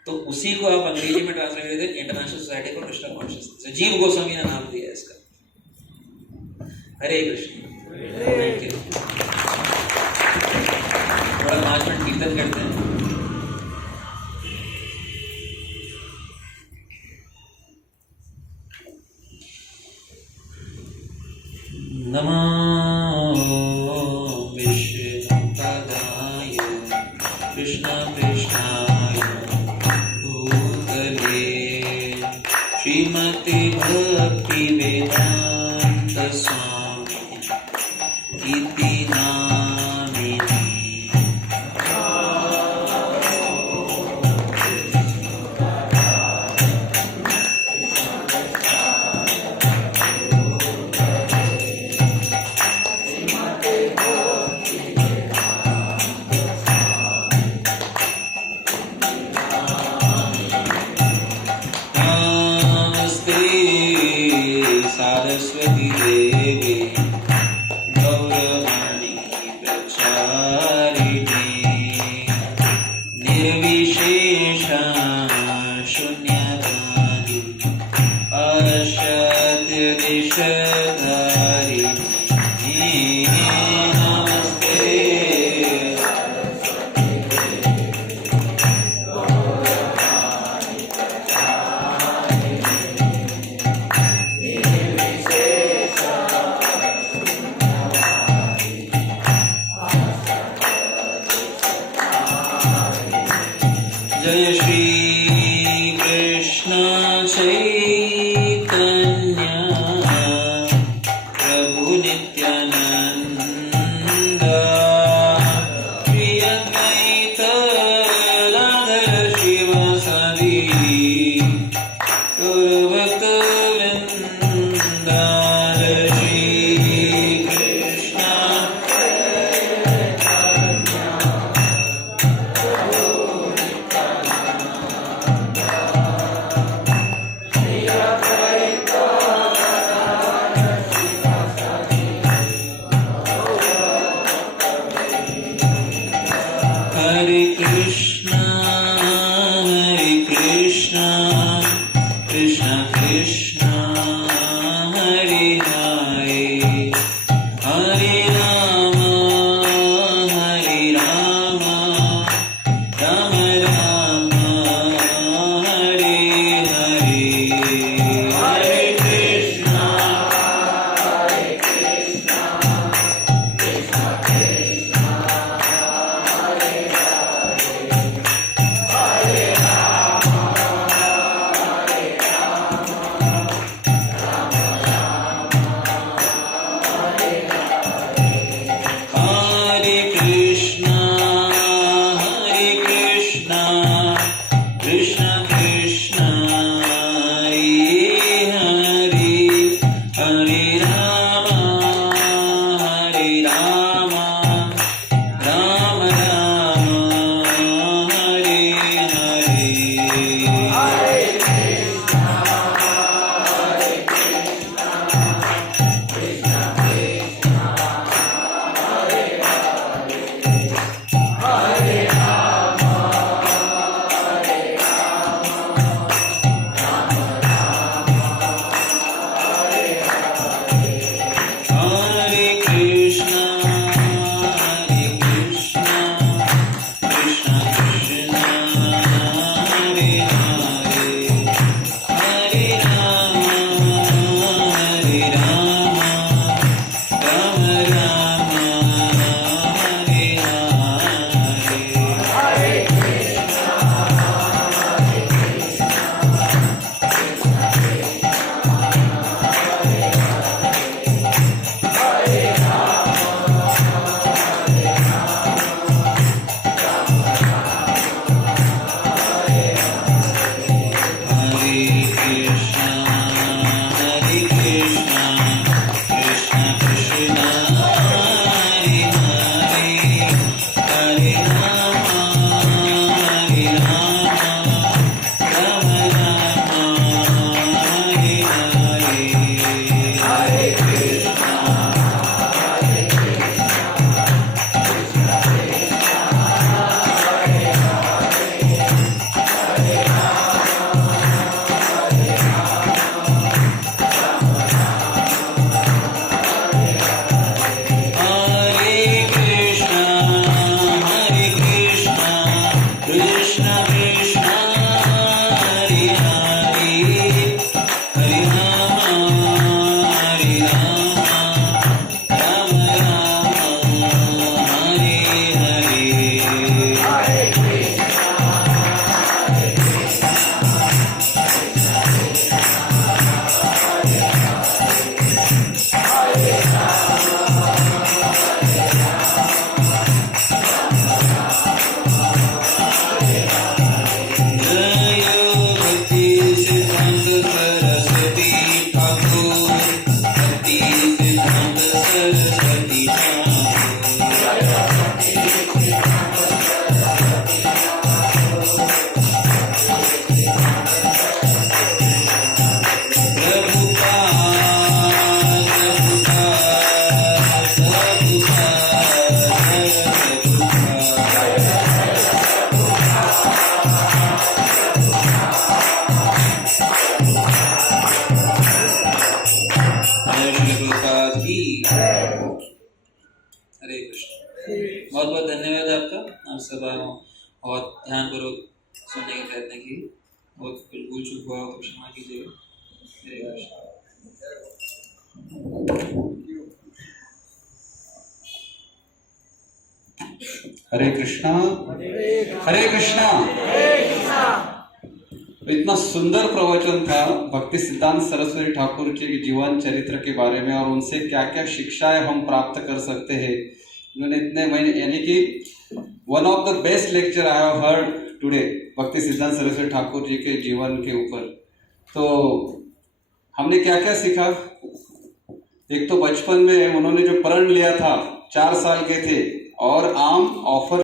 तो उसी को आप अंग्रेजी में ट्रांसलेट करते हैं international society for Krishna consciousness. Jiva Goswami ने नाम दिया इसका। हरे कृष्ण। Thank you. थोड़ा 5 मिनट कीर्तन करते हैं। नमो विष्णुपदाय कृष्णपृष्ठाय भूतले श्रीमते भक्तिवेदांत स्वामी इति नामे जय श्री कृष्ण चैतन्य प्रभु नित्यानंद श्री अद्वैत गदाधर शिवासादि गौरभक्त वृंद जय Shri Krishna Hare Krishna, Krishna Krishna, Hare Hare, Hare Rama, Rama Rama, Hare Hare, Hare Krishna. Hare Krishna, Krishna Krishna, Hare Hare, Hare Rama, Rama Rama, Hare Hare. Hare Krishna, Krishna Krishna, Hare Hare, Hare Rama, Rama Rama, Hare Hare. Hare Krishna, Krishna Krishna, Hare Hare, Hare Rama, Rama Rama, Hare Hare. Hare Krishna. Hare Krishna, Krishna Krishna, Hare Hare, Hare Rama, Rama Rama, Hare Hare. जय भक्ति सिद्धांत सरस्वती ठाकुर, भक्ति सिद्धांत सरस्वती हरे कृष्ण। बहुत बहुत धन्यवाद आपका। आप सब बहुत ध्यानपूर्वक सुनने का प्रयत्न किए। बहुत भूल चूक हुआ तो क्षमा कीजिएगा। हरे कृष्ण। हरे कृष्णा हरे कृष्णा। इतना सुंदर प्रवचन था भक्ति सिद्धांत सरस्वती ठाकुर के जीवन चरित्र के बारे में और उनसे क्या क्या शिक्षाएं हम प्राप्त कर सकते हैं। उन्होंने इतने महीने यानी कि one of the best lecture I have heard today भक्ति सिद्धांत सरस्वती ठाकुर जी के जीवन के ऊपर। तो हमने क्या क्या सीखा। एक तो बचपन में उन्होंने जो प्रण लिया था 4 साल के थे और आम ऑफर